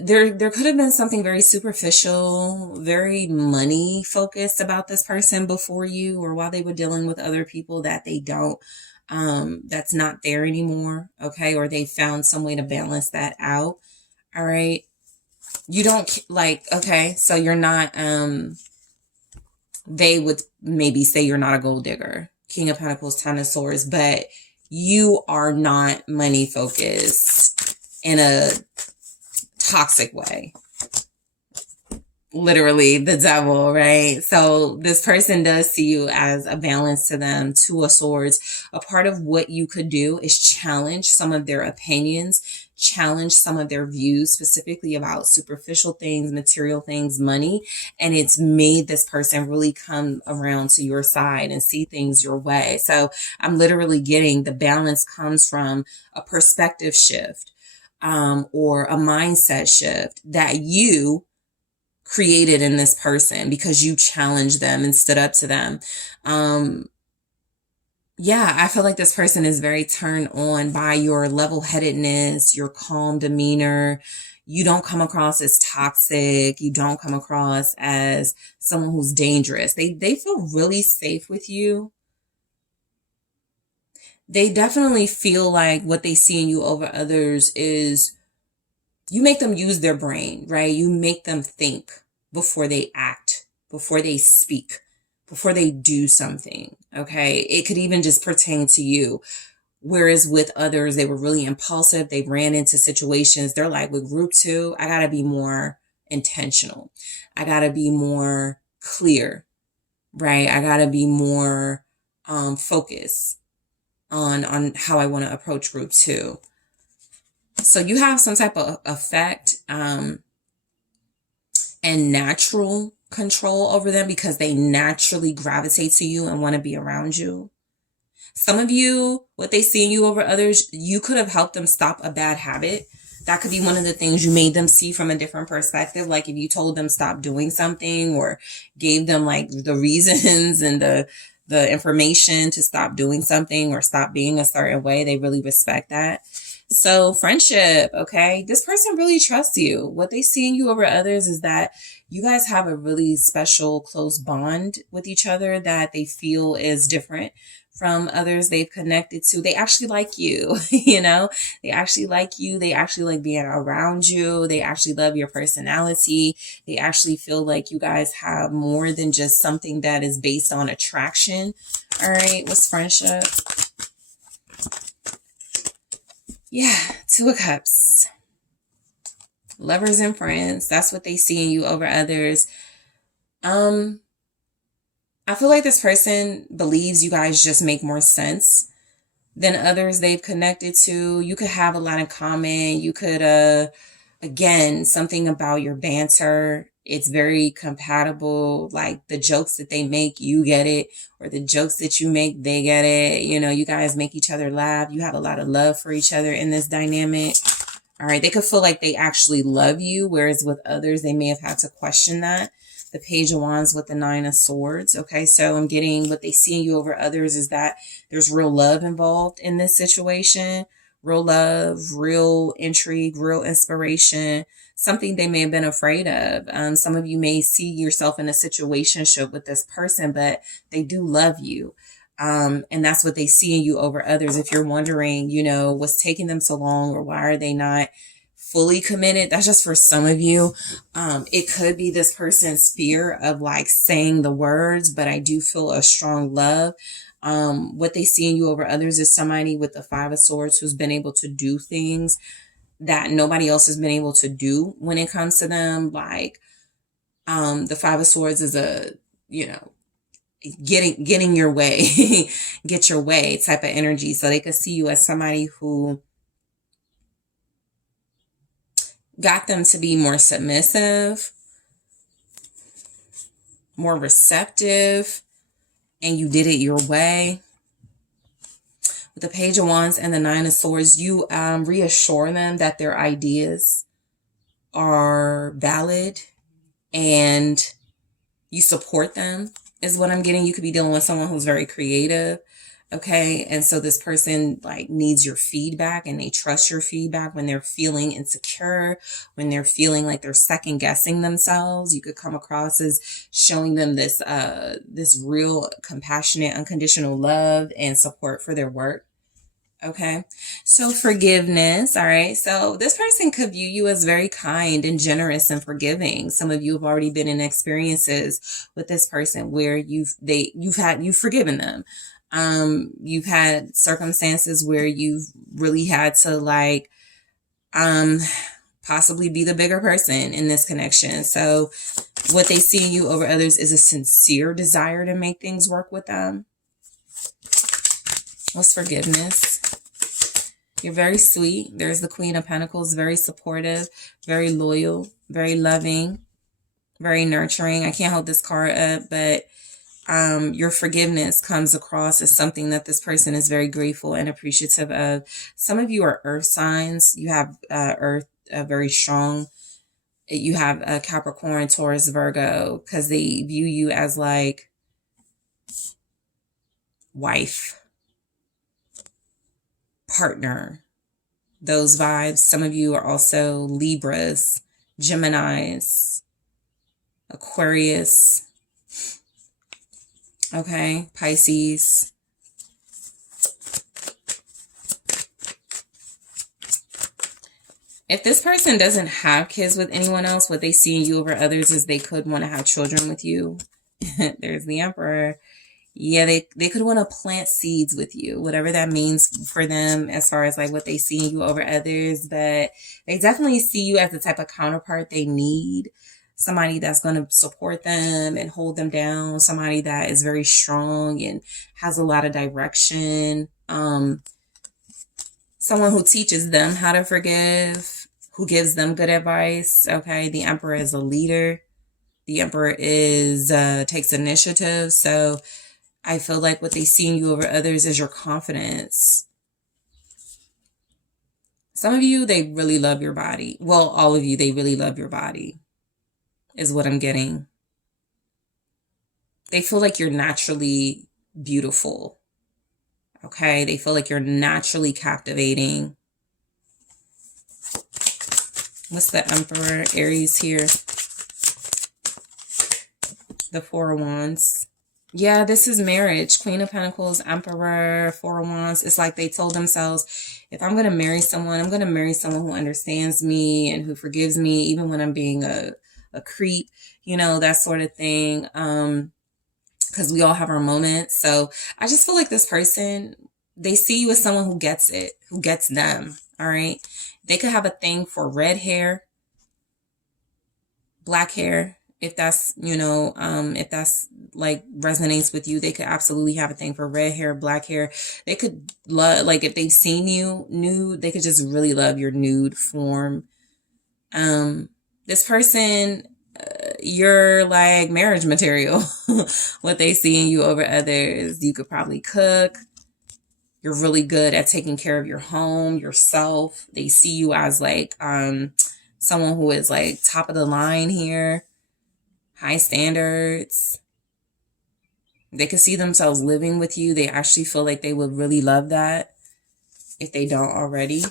there could have been something very superficial, very money focused about this person before you, or while they were dealing with other people that they don't, that's not there anymore. Okay. Or they found some way to balance that out. All right. You don't like, okay. So you're not, they would maybe say you're not a gold digger, King of Pentacles, Ten of Swords, but you are not money focused in a toxic way. Literally the devil, right? So this person does see you as a balance to them. Two of Swords. A part of what you could do is challenge some of their opinions, challenge some of their views, specifically about superficial things, material things, money. And it's made this person really come around to your side and see things your way. So I'm literally getting the balance comes from a perspective shift, or a mindset shift that you created in this person because you challenged them and stood up to them. Yeah, I feel like this person is very turned on by your level-headedness, your calm demeanor. You don't come across as toxic. You don't come across as someone who's dangerous. They feel really safe with you. They definitely feel like what they see in you over others is you make them use their brain, right? You make them think before they act, before they speak, before they do something, okay? It could even just pertain to you. Whereas with others, they were really impulsive. They ran into situations. They're like, with group two, I got to be more intentional. I got to be more clear, right? I got to be more focused on how I want to approach group two. So you have some type of effect and natural control over them because they naturally gravitate to you and want to be around you. Some of you, what they see in you over others, you could have helped them stop a bad habit. That could be one of the things you made them see from a different perspective. Like if you told them stop doing something or gave them like the reasons and the information to stop doing something or stop being a certain way, they really respect that. So friendship, okay? This person really trusts you. What they see in you over others is that you guys have a really special, close bond with each other that they feel is different from others they've connected to. They actually like you, you know? They actually like you. They actually like being around you. They actually love your personality. They actually feel like you guys have more than just something that is based on attraction. All right, what's friendship? Yeah, Two of Cups. Lovers and friends. That's what they see in you over others. I feel like this person believes you guys just make more sense than others they've connected to. You could have a lot in common. You could, again, something about your banter. It's very compatible. Like the jokes that they make, you get it. Or the jokes that you make, they get it. You know, you guys make each other laugh. You have a lot of love for each other in this dynamic. All right. They could feel like they actually love you. Whereas with others, they may have had to question that. The Page of Wands with the Nine of Swords. Okay. So I'm getting what they see in you over others is that there's real love involved in this situation. Real love, real intrigue, real inspiration, something they may have been afraid of. Some of you may see yourself in a situationship with this person, but they do love you. And that's what they see in you over others. If you're wondering, you know, what's taking them so long or why are they not fully committed? That's just for some of you. It could be this person's fear of like saying the words, but I do feel a strong love. What they see in you over others is somebody with the Five of Swords who's been able to do things that nobody else has been able to do when it comes to them. Like, the Five of Swords is a, you know, getting your way, get your way type of energy. So they could see you as somebody who got them to be more submissive, more receptive, and you did it your way. With the Page of Wands and the Nine of Swords, you reassure them that their ideas are valid and you support them. is what I'm getting. You could be dealing with someone who's very creative. Okay. And so this person like needs your feedback, and they trust your feedback when they're feeling insecure, when they're feeling like they're second guessing themselves. You could come across as showing them this real compassionate, unconditional love and support for their work. Okay. So forgiveness. All right. So this person could view you as very kind and generous and forgiving. Some of you have already been in experiences with this person where you've forgiven them. You've had circumstances where you've really had to like, possibly be the bigger person in this connection. So what they see in you over others is a sincere desire to make things work with them. What's forgiveness? You're very sweet. There's the Queen of Pentacles, very supportive, very loyal, very loving, very nurturing. I can't hold this card up, but your forgiveness comes across as something that this person is very grateful and appreciative of. Some of you are earth signs. You have earth very strong. You have a Capricorn, Taurus, Virgo, because they view you as like wife, partner, those vibes. Some of you are also Libras, Geminis, Aquarius, okay, Pisces. If this person doesn't have kids with anyone else, what they see in you over others is they could want to have children with you. There's the Emperor. Yeah, they could want to plant seeds with you, whatever that means for them as far as like what they see in you over others. But they definitely see you as the type of counterpart they need. Somebody that's going to support them and hold them down. Somebody that is very strong and has a lot of direction. Someone who teaches them how to forgive, who gives them good advice. Okay, the Emperor is a leader. The Emperor takes initiative. So I feel like what they see in you over others is your confidence. Some of you, they really love your body. Well, all of you, they really love your body, is what I'm getting. They feel like you're naturally beautiful. Okay, they feel like you're naturally captivating. What's the Emperor? Aries here. The Four of Wands. Yeah, this is marriage. Queen of Pentacles, Emperor, Four of Wands. It's like they told themselves, if I'm going to marry someone, I'm going to marry someone who understands me and who forgives me, even when I'm being a creep, you know, that sort of thing. Because we all have our moments. So I just feel like this person, they see you as someone who gets it, who gets them. All right. They could have a thing for red hair, black hair. If that's, you know, if that's like resonates with you, they could absolutely have a thing for red hair, black hair. They could love, like if they've seen you nude, they could just really love your nude form. This person, you're like marriage material. What they see in you over others. You could probably cook. You're really good at taking care of your home, yourself. They see you as like someone who is like top of the line here. High standards. They could see themselves living with you. They actually feel like they would really love that if they don't already.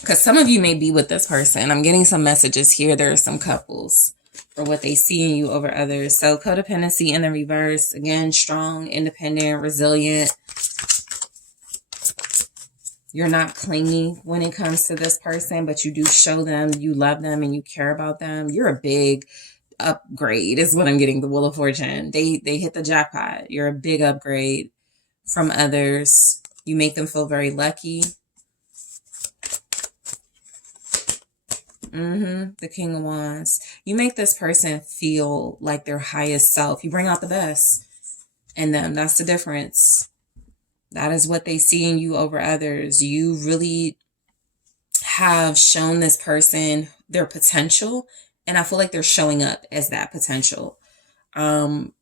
Because some of you may be with this person. I'm getting some messages here. There are some couples for what they see in you over others. So codependency in the reverse. Again, strong, independent, resilient. You're not clingy when it comes to this person, but you do show them you love them and you care about them. You're a big upgrade is what I'm getting, the Wheel of Fortune. They hit the jackpot. You're a big upgrade from others. You make them feel very lucky. The King of Wands. You make this person feel like their highest self. You bring out the best in them. That's the difference. That is what they see in you over others. You really have shown this person their potential. And I feel like they're showing up as that potential. Again,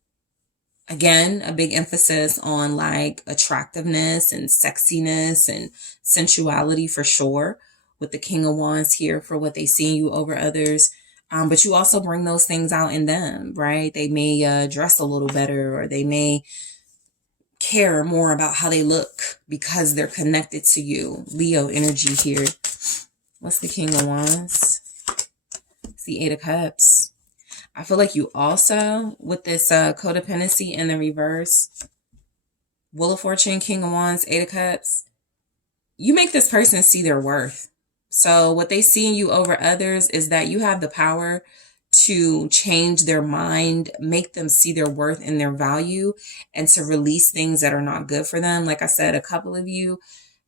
a big emphasis on like attractiveness and sexiness and sensuality for sure. With the King of Wands here for what they see in you over others. But you also bring those things out in them, right? They may dress a little better, or they may care more about how they look because they're connected to you. Leo energy here. What's the King of Wands? It's the Eight of Cups. I feel like you also, with this codependency in the reverse, Wheel of Fortune, King of Wands, Eight of Cups, you make this person see their worth. So what they see in you over others is that you have the power to change their mind, make them see their worth and their value, and to release things that are not good for them. Like I said, a couple of you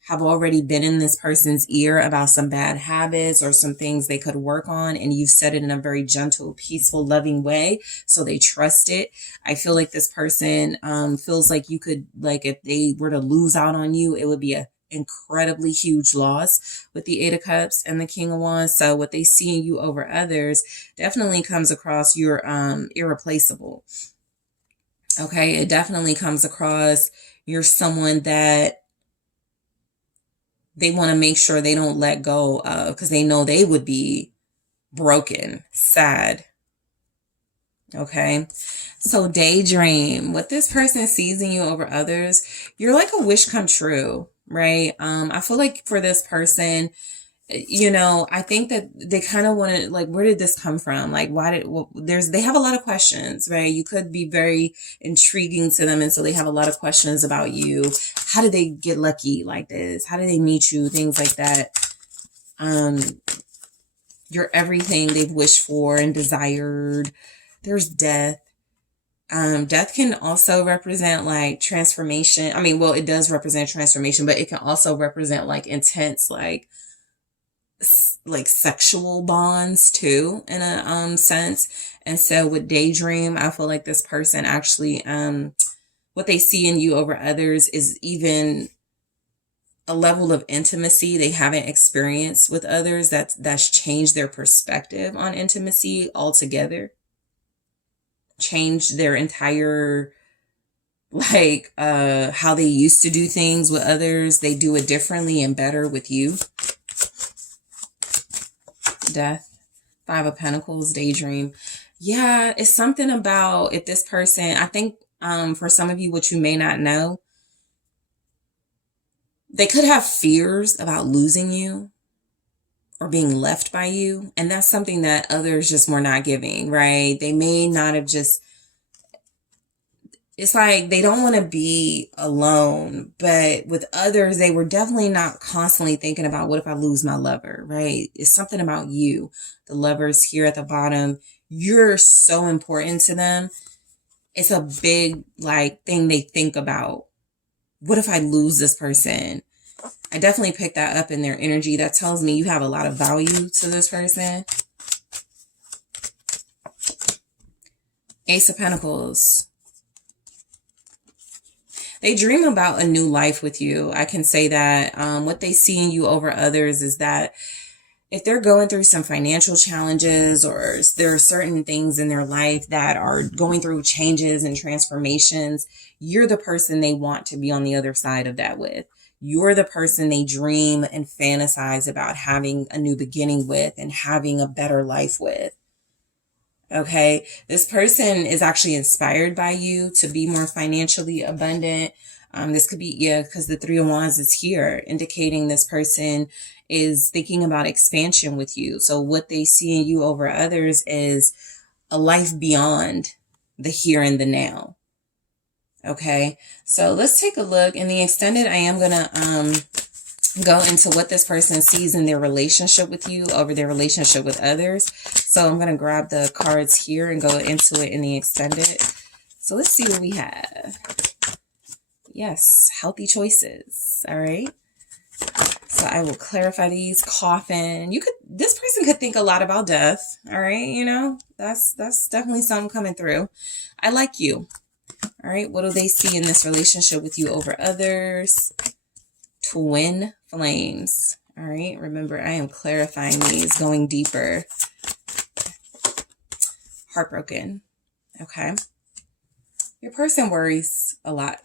have already been in this person's ear about some bad habits or some things they could work on, and you've said it in a very gentle, peaceful, loving way, so they trust it. I feel like this person feels like you could, like, if they were to lose out on you, it would be a incredibly huge loss with the Eight of Cups and the King of Wands. So what they see in you over others definitely comes across you're irreplaceable. Okay, it definitely comes across you're someone that they want to make sure they don't let go of, because they know they would be broken, sad. Okay, so daydream. What this person sees in you over others, you're like a wish come true, right? I feel like for this person, you know, I think that they kind of want to, like, where did this come from? Like, why did, well, they have a lot of questions, right? You could be very intriguing to them. And so they have a lot of questions about you. How did they get lucky like this? How did they meet you? Things like that. You're everything they've wished for and desired. There's death. Death can also represent like transformation. I mean, well, it does represent transformation, but it can also represent like intense, like sexual bonds too, in a sense. And so with daydream, I feel like this person actually what they see in you over others is even a level of intimacy they haven't experienced with others that's changed their perspective on intimacy altogether, changed their entire, like, how they used to do things with others. They do it differently and better with you. Death, Five of Pentacles, daydream. Yeah, it's something about if this person, I think for some of you, what you may not know, they could have fears about losing you or being left by you. And that's something that others just were not giving, right? They may not have just, it's like they don't want to be alone, but with others, they were definitely not constantly thinking about, what if I lose my lover, right? It's something about you. The lovers here at the bottom, you're so important to them. It's a big, like, thing they think about. What if I lose this person? I definitely picked that up in their energy. That tells me you have a lot of value to this person. Ace of Pentacles. They dream about a new life with you. I can say that what they see in you over others is that if they're going through some financial challenges, or there are certain things in their life that are going through changes and transformations, you're the person they want to be on the other side of that with. You're the person they dream and fantasize about having a new beginning with and having a better life with. Okay, this person is actually inspired by you to be more financially abundant. This could be, yeah, because the Three of Wands is here, indicating this person is thinking about expansion with you. So what they see in you over others is a life beyond the here and the now. Okay, so let's take a look. In the extended, I am going to go into what this person sees in their relationship with you over their relationship with others. So I'm going to grab the cards here and go into it in the extended. So let's see what we have. Yes, healthy choices. All right. So I will clarify these. Coffin. This person could think a lot about death. All right. You know, that's definitely something coming through. I like you. All right. What do they see in this relationship with you over others? Twin flames. All right. Remember, I am clarifying these, going deeper. Heartbroken. Okay. Your person worries a lot.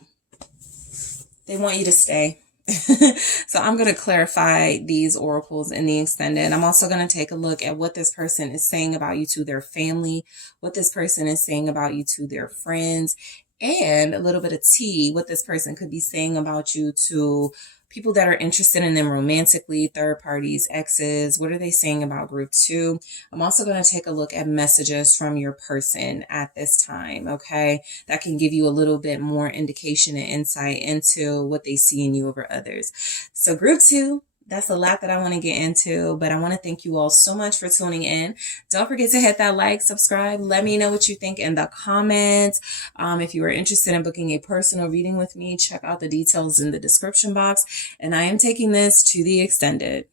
They want you to stay. So I'm going to clarify these oracles in the extended. I'm also going to take a look at what this person is saying about you to their family, what this person is saying about you to their friends, and a little bit of tea, what this person could be saying about you to people that are interested in them romantically, third parties, exes. What are they saying about group 2? I'm also going to take a look at messages from your person at this time, okay? That can give you a little bit more indication and insight into what they see in you over others. So group 2, that's a lot that I want to get into, but I want to thank you all so much for tuning in. Don't forget to hit that like, subscribe. Let me know what you think in the comments. If you are interested in booking a personal reading with me, check out the details in the description box. And I am taking this to the extended.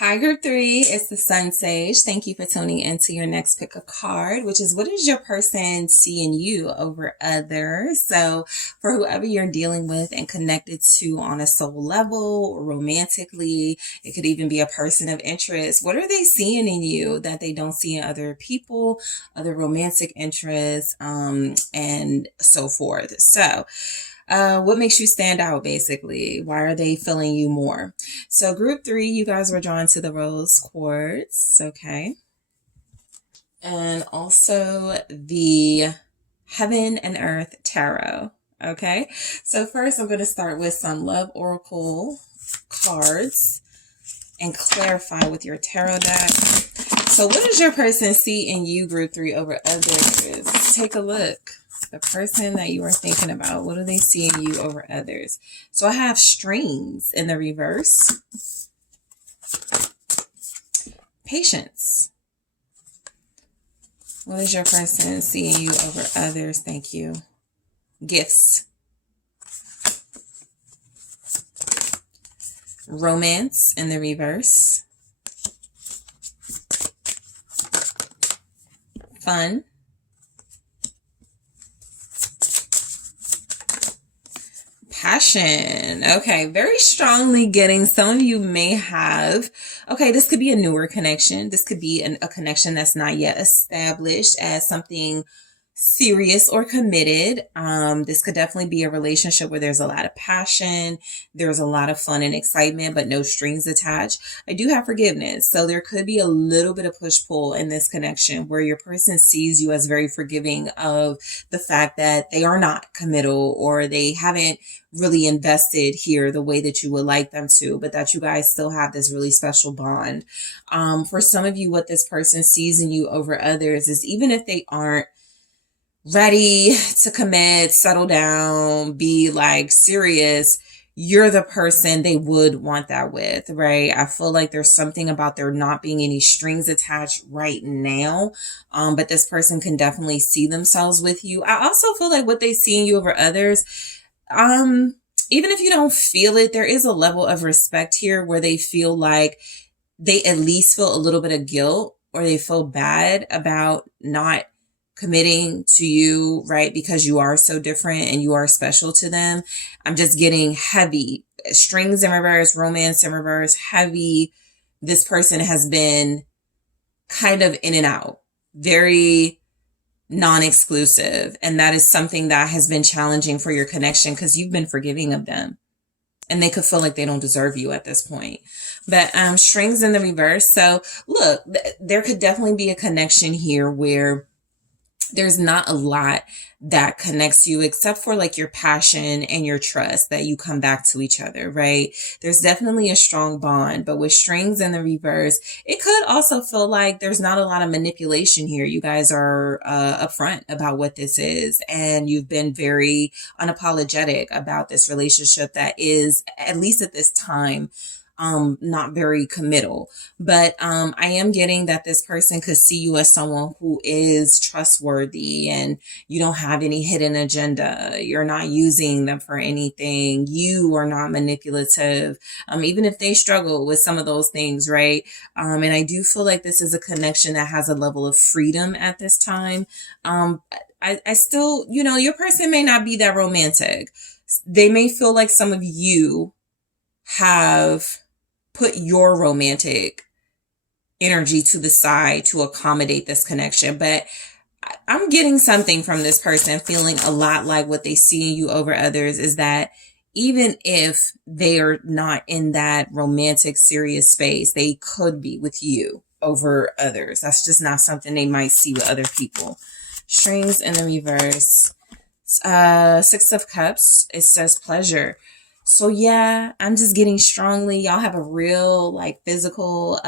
Hi, group 3, it's the SunSage. Thank you for tuning into your next pick a card, which is what does your person see in you over others? So for whoever you're dealing with and connected to on a soul level or romantically, it could even be a person of interest. What are they seeing in you that they don't see in other people, other romantic interests, and so forth? So what makes you stand out, basically? Why are they feeling you more? So group 3, you guys were drawn to the rose quartz, okay? And also the heaven and earth tarot, okay? So first I'm going to start with some love oracle cards and clarify with your tarot deck. So what does your person see in you, group 3, over others? Let's take a look. The person that you are thinking about, what do they see in you over others? So I have strings in the reverse. Patience. What does your person see in you over others? Thank you. Gifts. Romance in the reverse. Fun. Passion. Okay, very strongly getting, some of you may have, okay, this could be a newer connection. This could be a connection that's not yet established as something serious or committed. This could definitely be a relationship where there's a lot of passion, there's a lot of fun and excitement, but no strings attached. I do have forgiveness. So there could be a little bit of push-pull in this connection where your person sees you as very forgiving of the fact that they are not committal or they haven't really invested here the way that you would like them to, but that you guys still have this really special bond. For some of you, what this person sees in you over others is even if they aren't ready to commit, settle down, be like serious, you're the person they would want that with, right? I feel like there's something about there not being any strings attached right now, but this person can definitely see themselves with you. I also feel like what they see in you over others, even if you don't feel it, there is a level of respect here where they feel like they at least feel a little bit of guilt or they feel bad about not committing to you, right? Because you are so different and you are special to them. I'm just getting heavy. Strings in reverse, romance in reverse, heavy. This person has been kind of in and out, very non-exclusive. And that is something that has been challenging for your connection because you've been forgiving of them. And they could feel like they don't deserve you at this point. But strings in the reverse. So look, there could definitely be a connection here where there's not a lot that connects you except for like your passion and your trust that you come back to each other, right? There's definitely a strong bond, but with strings in the reverse, it could also feel like there's not a lot of manipulation here. You guys are upfront about what this is, and you've been very unapologetic about this relationship that is, at least at this time, not very committal, but I am getting that this person could see you as someone who is trustworthy and you don't have any hidden agenda. You're not using them for anything. You are not manipulative, even if they struggle with some of those things, right? And I do feel like this is a connection that has a level of freedom at this time. I still, your person may not be that romantic. They may feel like some of you have put your romantic energy to the side to accommodate this connection. But I'm getting something from this person feeling a lot like what they see in you over others is that even if they are not in that romantic, serious space, they could be with you over others. That's just not something they might see with other people. Strings in the reverse. Six of Cups, it says pleasure. So yeah, I'm just getting strongly. Y'all have a real like physical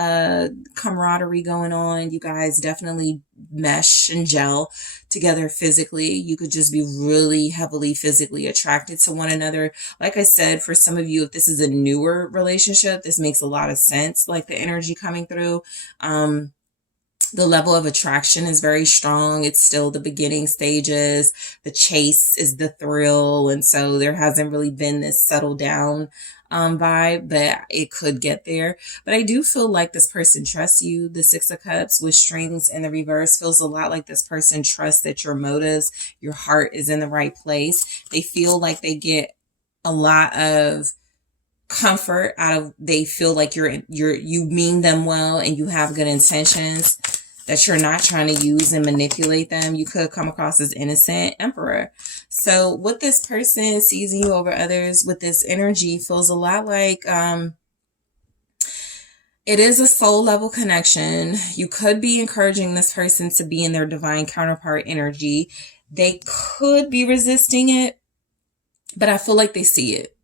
camaraderie going on. You guys definitely mesh and gel together physically. You could just be really heavily physically attracted to one another. Like I said, for some of you, if this is a newer relationship, this makes a lot of sense, like the energy coming through. The level of attraction is very strong. It's still the beginning stages. The chase is the thrill. And so there hasn't really been this settle down vibe, but it could get there. But I do feel like this person trusts you. The Six of Cups with strings in the reverse feels a lot like this person trusts that your motives, your heart is in the right place. They feel like they get a lot of comfort out of, they feel like you mean them well and you have good intentions, that you're not trying to use and manipulate them. You could come across as innocent. Emperor. So what this person sees in you over others with this energy feels a lot like it is a soul level connection. You could be encouraging this person to be in their divine counterpart energy. They could be resisting it, but I feel like they see it.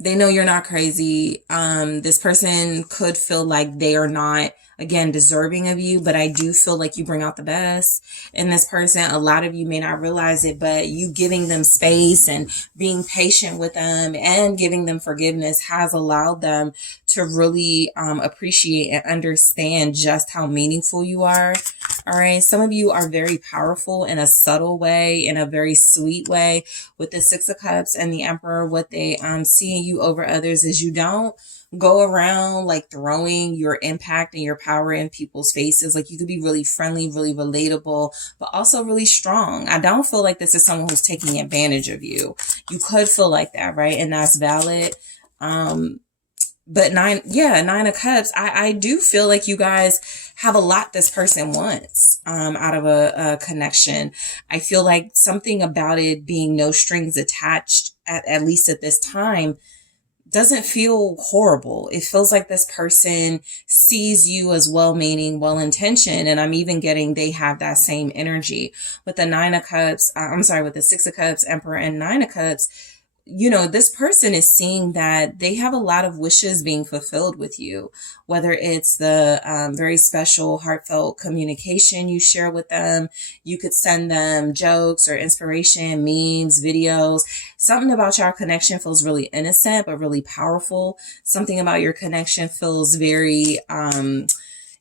They know you're not crazy. This person could feel like they are not, again, deserving of you, but I do feel like you bring out the best in this person. A lot of you may not realize it, but you giving them space and being patient with them and giving them forgiveness has allowed them to really appreciate and understand just how meaningful you are. All right. Some of you are very powerful in a subtle way, in a very sweet way. With the Six of Cups and the Emperor, what they see in you over others is you don't go around like throwing your impact and your power in people's faces. Like you could be really friendly, really relatable, but also really strong. I don't feel like this is someone who's taking advantage of you. You could feel like that, right? And that's valid. But Nine of Cups, I do feel like you guys have a lot this person wants out of a connection. I feel like something about it being no strings attached, at least at this time, doesn't feel horrible. It feels like this person sees you as well-meaning, well-intentioned, and I'm even getting they have that same energy. With the with the Six of Cups, Emperor, and Nine of Cups, you know, this person is seeing that they have a lot of wishes being fulfilled with you, whether it's the very special, heartfelt communication you share with them. You could send them jokes or inspiration, memes, videos. Something about your connection feels really innocent, but really powerful. Something about your connection feels very,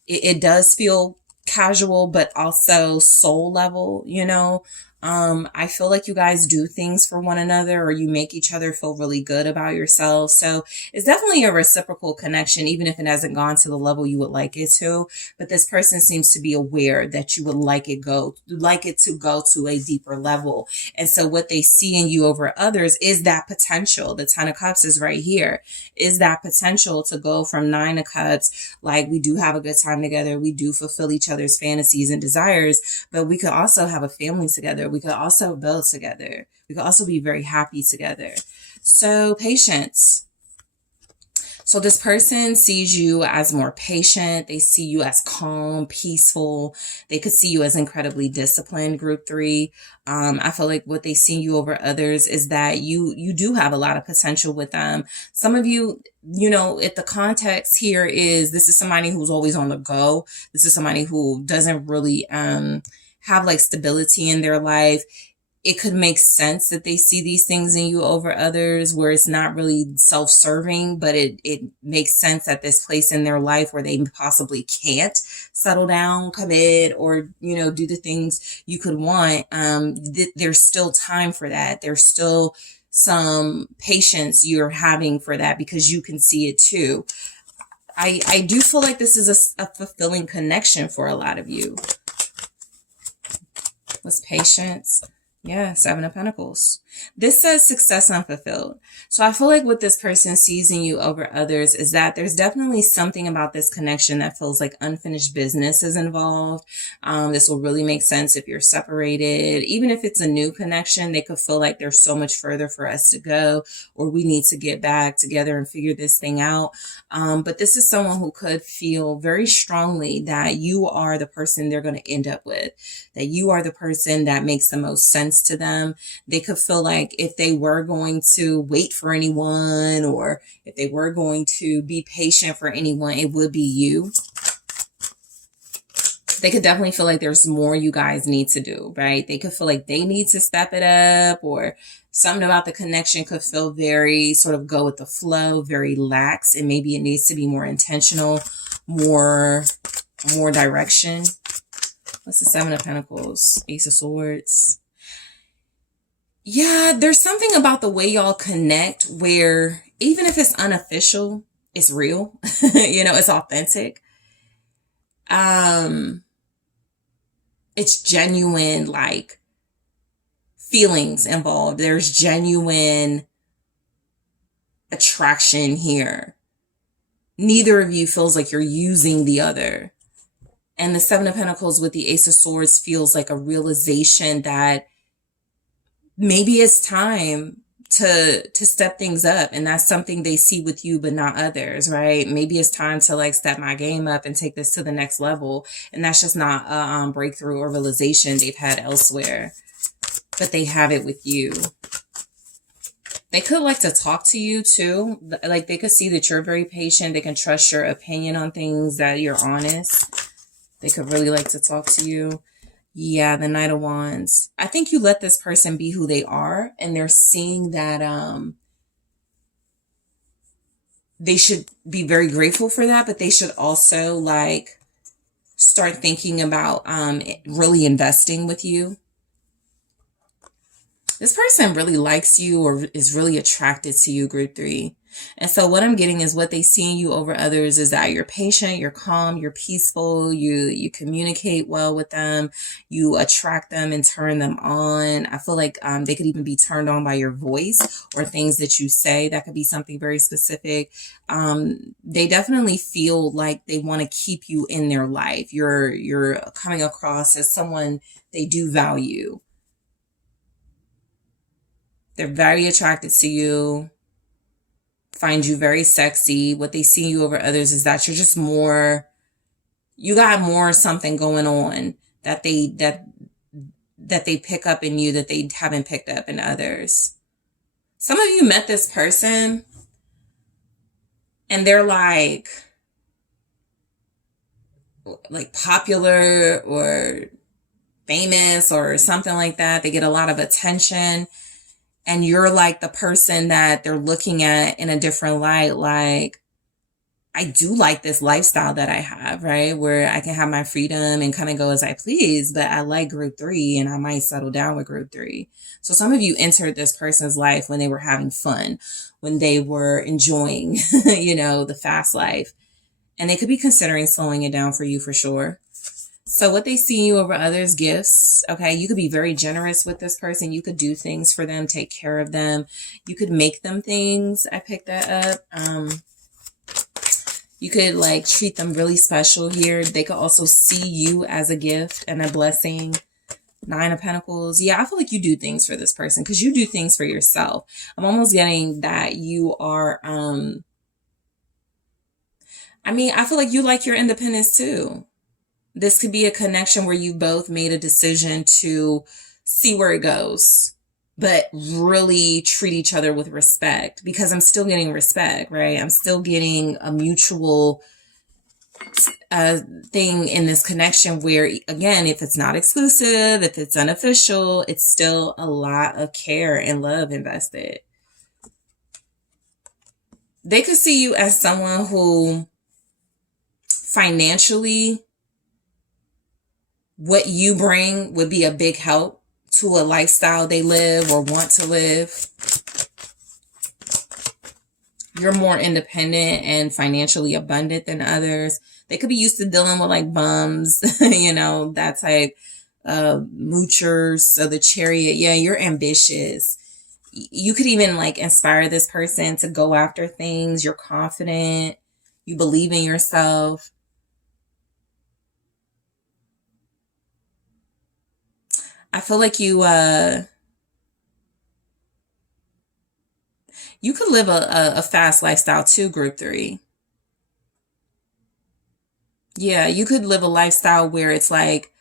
it does feel casual, but also soul level, you know. I feel like you guys do things for one another, or you make each other feel really good about yourself. So it's definitely a reciprocal connection, even if it hasn't gone to the level you would like it to. But this person seems to be aware that you would like it to go to a deeper level. And so what they see in you over others is that potential. The Ten of Cups is right here. Is that potential to go from Nine of Cups, like we do have a good time together. We do fulfill each other's fantasies and desires, but we could also have a family together. We could also build together. We could also be very happy together. So patience. So this person sees you as more patient. They see you as calm, peaceful. They could see you as incredibly disciplined. Group 3. I feel like what they see you over others is that you do have a lot of potential with them. Some of you, you know, if the context here is this is somebody who's always on the go. This is somebody who doesn't really have like stability in their life. It could make sense that they see these things in you over others where it's not really self-serving, but it makes sense at this place in their life where they possibly can't settle down, commit, or, you know, do the things you could want. There's still time for that. There's still some patience you're having for that because you can see it too. I do feel like this is a fulfilling connection for a lot of you. What's patience? Yeah, Seven of Pentacles. This says success unfulfilled. So I feel like what this person sees in you over others is that there's definitely something about this connection that feels like unfinished business is involved. This will really make sense if you're separated. Even if it's a new connection, they could feel like there's so much further for us to go, or we need to get back together and figure this thing out. But this is someone who could feel very strongly that you are the person they're going to end up with, that you are the person that makes the most sense to them. They could feel like if they were going to wait for anyone, or if they were going to be patient for anyone, it would be you. They could definitely feel like there's more you guys need to do, right? They could feel like they need to step it up, or something about the connection could feel very sort of go with the flow, very lax, and maybe it needs to be more intentional, more direction. What's the Seven of Pentacles? Ace of Swords. Yeah, there's something about the way y'all connect where even if it's unofficial, it's real. You know, it's authentic. It's genuine, like, feelings involved. There's genuine attraction here. Neither of you feels like you're using the other. And the Seven of Pentacles with the Ace of Swords feels like a realization that maybe it's time to step things up, and that's something they see with you but not others, right? Maybe it's time to like step my game up and take this to the next level, and that's just not a breakthrough or realization they've had elsewhere, but they have it with you. They could like to talk to you too. Like they could see that you're very patient. They can trust your opinion on things, that you're honest. They could really like to talk to you. Yeah, the Knight of Wands. I think you let this person be who they are, and they're seeing that they should be very grateful for that, but they should also like start thinking about really investing with you. This person really likes you or is really attracted to you, group 3. And so what I'm getting is what they see in you over others is that you're patient, you're calm, you're peaceful, you communicate well with them, you attract them and turn them on. I feel like they could even be turned on by your voice or things that you say. That could be something very specific. They definitely feel like they want to keep you in their life. You're coming across as someone they do value. They're very attracted to you, find you very sexy. What they see you over others is that you're just more, you got more something going on that they pick up in you that they haven't picked up in others. Some of you met this person and they're like popular or famous or something like that. They get a lot of attention. And you're like the person that they're looking at in a different light. Like, I do like this lifestyle that I have, right? Where I can have my freedom and kind of go as I please, but I like group 3 and I might settle down with group 3. So some of you entered this person's life when they were having fun, when they were enjoying, you know, the fast life. And they could be considering slowing it down for you for sure. So what they see in you over others, gifts, okay? You could be very generous with this person. You could do things for them, take care of them. You could make them things. I picked that up. You could like treat them really special here. They could also see you as a gift and a blessing. 9 of Pentacles. Yeah, I feel like you do things for this person because you do things for yourself. I'm almost getting that you are, I feel like you like your independence too. This could be a connection where you both made a decision to see where it goes, but really treat each other with respect, because I'm still getting respect, right? I'm still getting a mutual thing in this connection where, again, if it's not exclusive, if it's unofficial, it's still a lot of care and love invested. They could see you as someone who financially, what you bring would be a big help to a lifestyle they live or want to live. You're more independent and financially abundant than others. They could be used to dealing with like bums, you know, that type of moochers. So the Chariot, yeah, you're ambitious. You could even like inspire this person to go after things. You're confident. You believe in yourself. I feel like you could live a fast lifestyle too, group 3. Yeah, you could live a lifestyle where it's like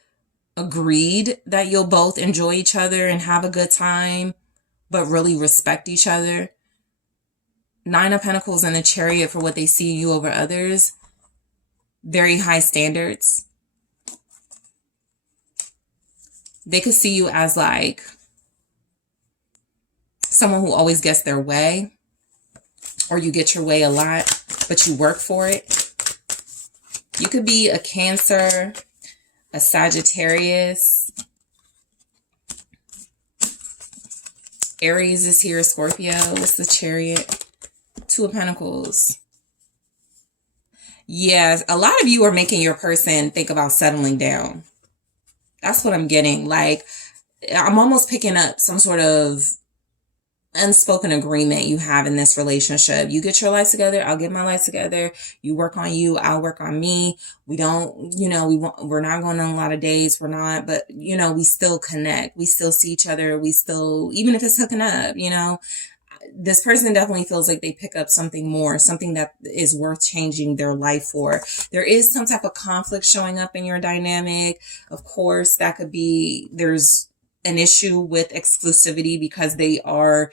agreed that you'll both enjoy each other and have a good time, but really respect each other. 9 of Pentacles and the Chariot for what they see you over others. Very high standards. They could see you as like someone who always gets their way, or you get your way a lot, but you work for it. You could be a Cancer, a Sagittarius. Aries is here, Scorpio. What's the Chariot? 2 of Pentacles. Yes, a lot of you are making your person think about settling down. That's what I'm getting. Like, I'm almost picking up some sort of unspoken agreement you have in this relationship. You get your life together, I'll get my life together. You work on you, I'll work on me. We don't, we're not going on a lot of dates. We're not, but we still connect. We still see each other. We still, even if it's hooking up, this person definitely feels like they pick up something more, something that is worth changing their life for. There is some type of conflict showing up in your dynamic. Of course, that could be, there's an issue with exclusivity because they are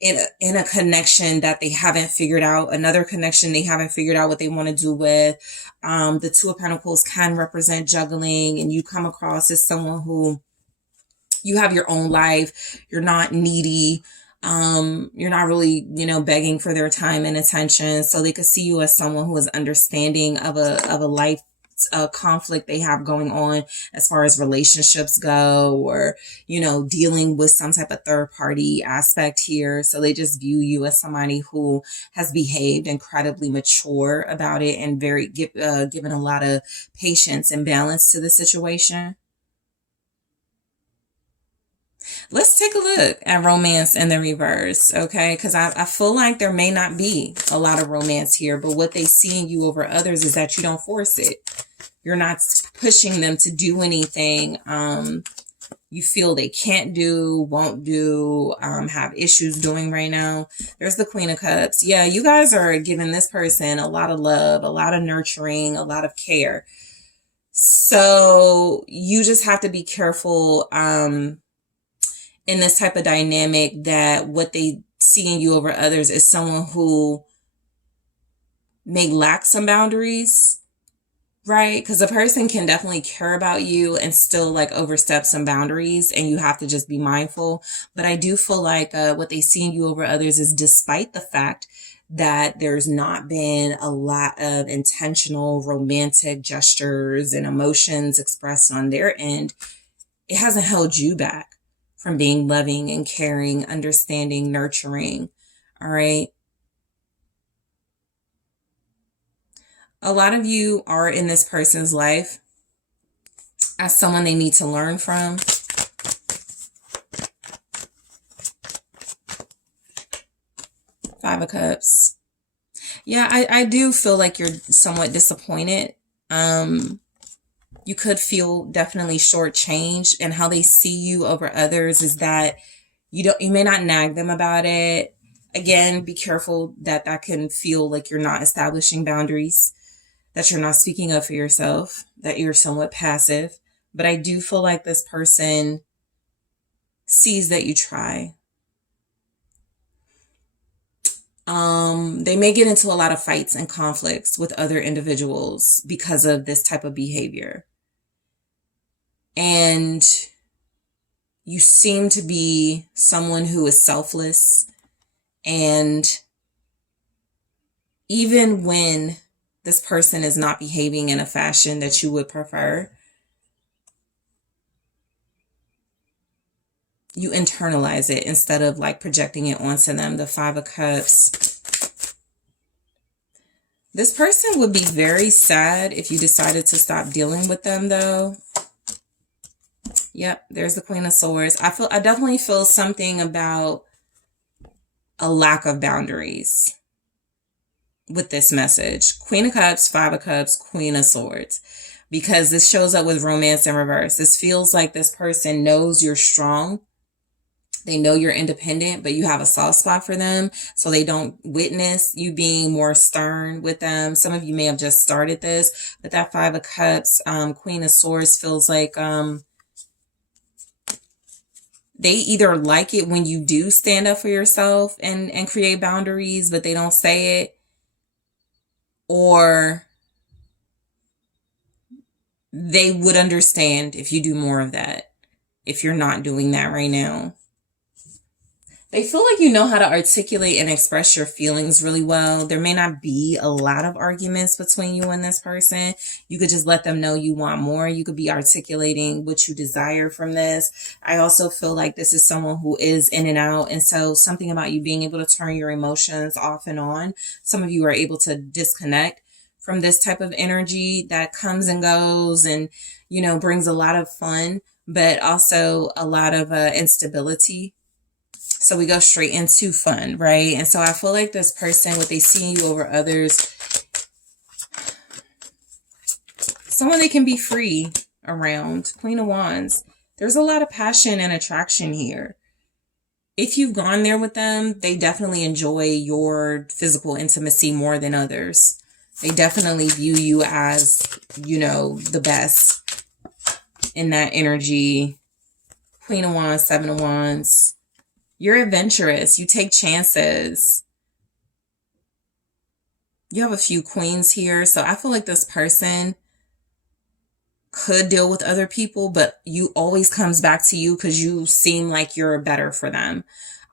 in a connection that they haven't figured out, another connection they haven't figured out what they want to do with. The 2 of Pentacles can represent juggling, and you come across as someone who, you have your own life. You're not needy. You're not really, begging for their time and attention. So they could see you as someone who is understanding of a life conflict they have going on as far as relationships go, or, dealing with some type of third party aspect here. So they just view you as somebody who has behaved incredibly mature about it and given a lot of patience and balance to the situation. Let's take a look at romance in the reverse, okay? Because I feel like there may not be a lot of romance here, but what they see in you over others is that you don't force it. You're not pushing them to do anything you feel they can't do, won't do, have issues doing right now. There's the Queen of Cups. Yeah, you guys are giving this person a lot of love, a lot of nurturing, a lot of care. So you just have to be careful in this type of dynamic that what they see in you over others is someone who may lack some boundaries, right? Because a person can definitely care about you and still like overstep some boundaries, and you have to just be mindful. But I do feel like what they see in you over others is, despite the fact that there's not been a lot of intentional romantic gestures and emotions expressed on their end, it hasn't held you back from being loving and caring, understanding, nurturing. All right. A lot of you are in this person's life as someone they need to learn from. Five of Cups. Yeah, I do feel like you're somewhat disappointed. You could feel definitely shortchanged, and how they see you over others is that you may not nag them about it. Again, be careful that can feel like you're not establishing boundaries, that you're not speaking up for yourself, that you're somewhat passive. But I do feel like this person sees that you try. They may get into a lot of fights and conflicts with other individuals because of this type of behavior. And you seem to be someone who is selfless. And even when this person is not behaving in a fashion that you would prefer, you internalize it instead of like projecting it onto them. The Five of Cups. This person would be very sad if you decided to stop dealing with them, though. Yep, there's the Queen of Swords. I definitely feel something about a lack of boundaries with this message. Queen of Cups, Five of Cups, Queen of Swords. Because this shows up with romance in reverse. This feels like this person knows you're strong. They know you're independent, but you have a soft spot for them. So they don't witness you being more stern with them. Some of you may have just started this, but that Five of Cups, Queen of Swords feels like they either like it when you do stand up for yourself and create boundaries, but they don't say it, or they would understand if you do more of that, if you're not doing that right now. They feel like you know how to articulate and express your feelings really well. There may not be a lot of arguments between you and this person. You could just let them know you want more. You could be articulating what you desire from this. I also feel like this is someone who is in and out. And so something about you being able to turn your emotions off and on. Some of you are able to disconnect from this type of energy that comes and goes and, you know, brings a lot of fun, but also a lot of instability. So we go straight into fun, right? And so I feel like this person, what they see in you over others, someone they can be free around. Queen of Wands. There's a lot of passion and attraction here. If you've gone there with them, they definitely enjoy your physical intimacy more than others. They definitely view you as, you know, the best in that energy. Queen of Wands, Seven of Wands. You're adventurous. You take chances. You have a few queens here. So I feel like this person could deal with other people, but you always comes back to you because you seem like you're better for them.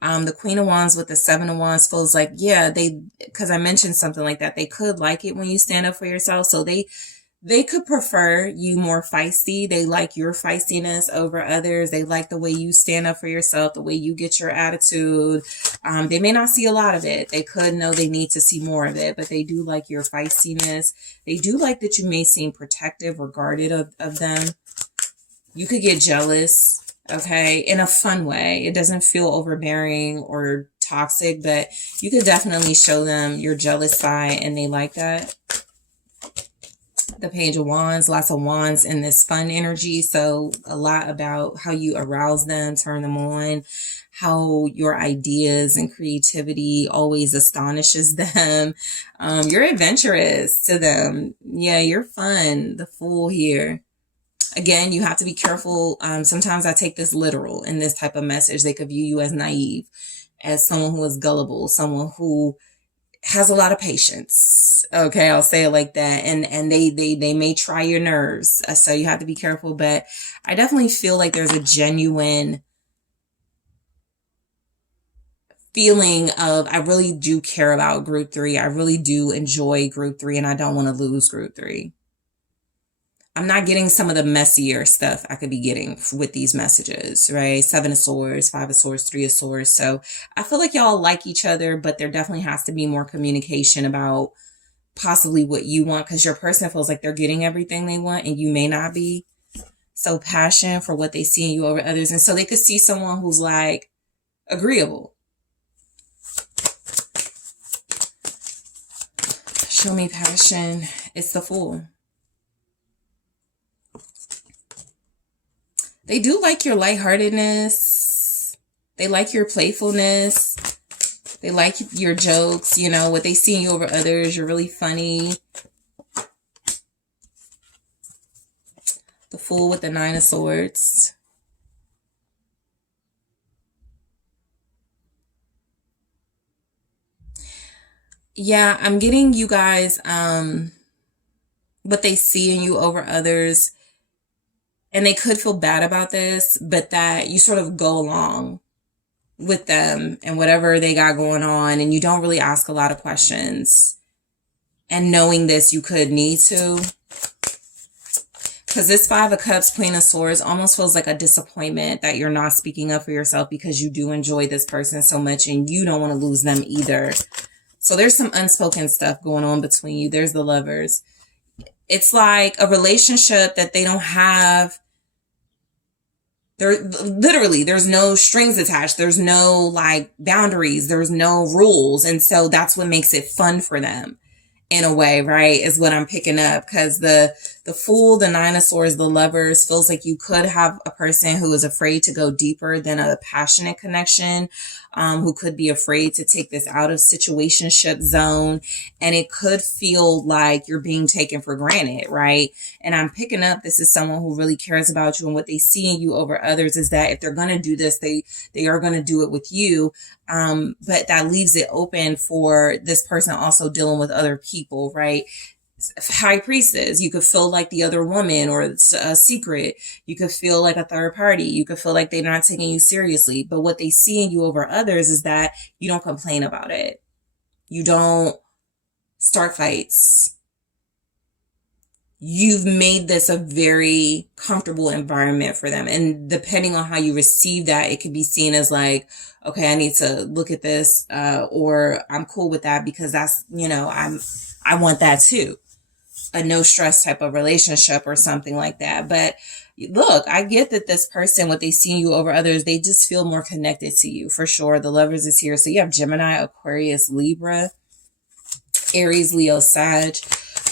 The Queen of Wands with the Seven of Wands feels like, yeah, because I mentioned something like that. They could like it when you stand up for yourself. So they could prefer you more feisty. They like your feistiness over others. They like the way you stand up for yourself, the way you get your attitude. They may not see a lot of it. They could know they need to see more of it, but they do like your feistiness. They do like that you may seem protective or guarded of them. You could get jealous, okay, in a fun way. It doesn't feel overbearing or toxic, but you could definitely show them your jealous side and they like that. The Page of Wands, lots of wands in this fun energy. So a lot about how you arouse them, turn them on, how your ideas and creativity always astonishes them. You're adventurous to them. Yeah, you're fun. The Fool here. Again, you have to be careful. Sometimes I take this literal in this type of message. They could view you as naive, as someone who is gullible, someone who has a lot of patience. Okay, I'll say it like that. And they may try your nerves. So you have to be careful. But I definitely feel like there's a genuine feeling of, I really do care about group 3. I really do enjoy group 3 and I don't want to lose group 3. I'm not getting some of the messier stuff I could be getting with these messages, right? 7 of Swords, 5 of Swords, 3 of Swords. So I feel like y'all like each other, but there definitely has to be more communication about possibly what you want, because your person feels like they're getting everything they want and you may not be. So passion for what they see in you over others. And so they could see someone who's like agreeable. Show me passion. It's the Fool. They do like your lightheartedness. They like your playfulness. They like your jokes, you know, what they see in you over others. You're really funny. The Fool with the 9 of Swords. Yeah, I'm getting you guys what they see in you over others. And they could feel bad about this, but that you sort of go along with them and whatever they got going on, and you don't really ask a lot of questions. And knowing this, you could need to. Because this 5 of Cups, Queen of Swords almost feels like a disappointment that you're not speaking up for yourself because you do enjoy this person so much and you don't want to lose them either. So there's some unspoken stuff going on between you. There's the Lovers. It's like a relationship that they don't have There literally, there's no strings attached. There's no like boundaries. There's no rules. And so that's what makes it fun for them in a way, right? Is what I'm picking up. Cause the Fool, the Nine of Swords, the Lovers feels like you could have a person who is afraid to go deeper than a passionate connection, who could be afraid to take this out of situationship zone. And it could feel like you're being taken for granted, right? And I'm picking up, this is someone who really cares about you, and what they see in you over others is that if they're going to do this, they are going to do it with you. But that leaves it open for this person also dealing with other people, right? High Priestess, you could feel like the other woman or a secret. You could feel like a third party. You could feel like they're not taking you seriously. But what they see in you over others is that you don't complain about it. You don't start fights. You've made this a very comfortable environment for them. And depending on how you receive that, it could be seen as like, okay, I need to look at this, or I'm cool with that because that's, I want that too. A no stress type of relationship or something like that. But look, I get that this person, what they see in you over others, they just feel more connected to you for sure. The Lovers is here. So you have Gemini, Aquarius, Libra, Aries, Leo, Sag.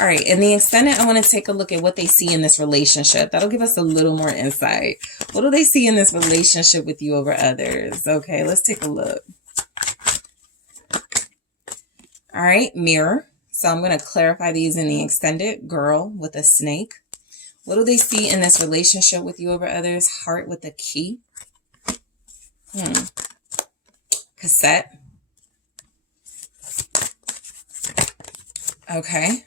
All right. In the extended, I want to take a look at what they see in this relationship. That'll give us a little more insight. What do they see in this relationship with you over others? Okay, let's take a look. All right, Mirror. So I'm going to clarify these in the extended. Girl with a snake. What do they see in this relationship with you over others? Heart with a key. Cassette. Okay.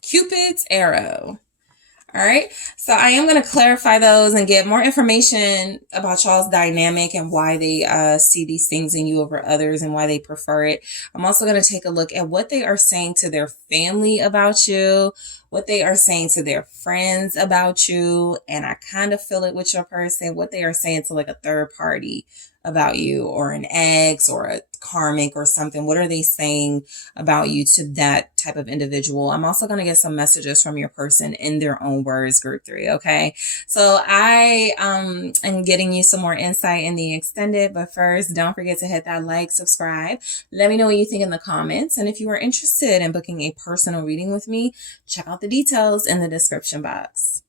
Cupid's arrow. All right. So I am going to clarify those and get more information about y'all's dynamic and why they see these things in you over others and why they prefer it. I'm also going to take a look at what they are saying to their family about you, what they are saying to their friends about you. And I kind of feel it with your person, what they are saying to like a third party about you, or an ex or a karmic or something. What are they saying about you to that type of individual? I'm also going to get some messages from your person in their own words, group 3. Okay. So I am getting you some more insight in the extended, but first don't forget to hit that like, subscribe. Let me know what you think in the comments. And if you are interested in booking a personal reading with me, check out the details in the description box.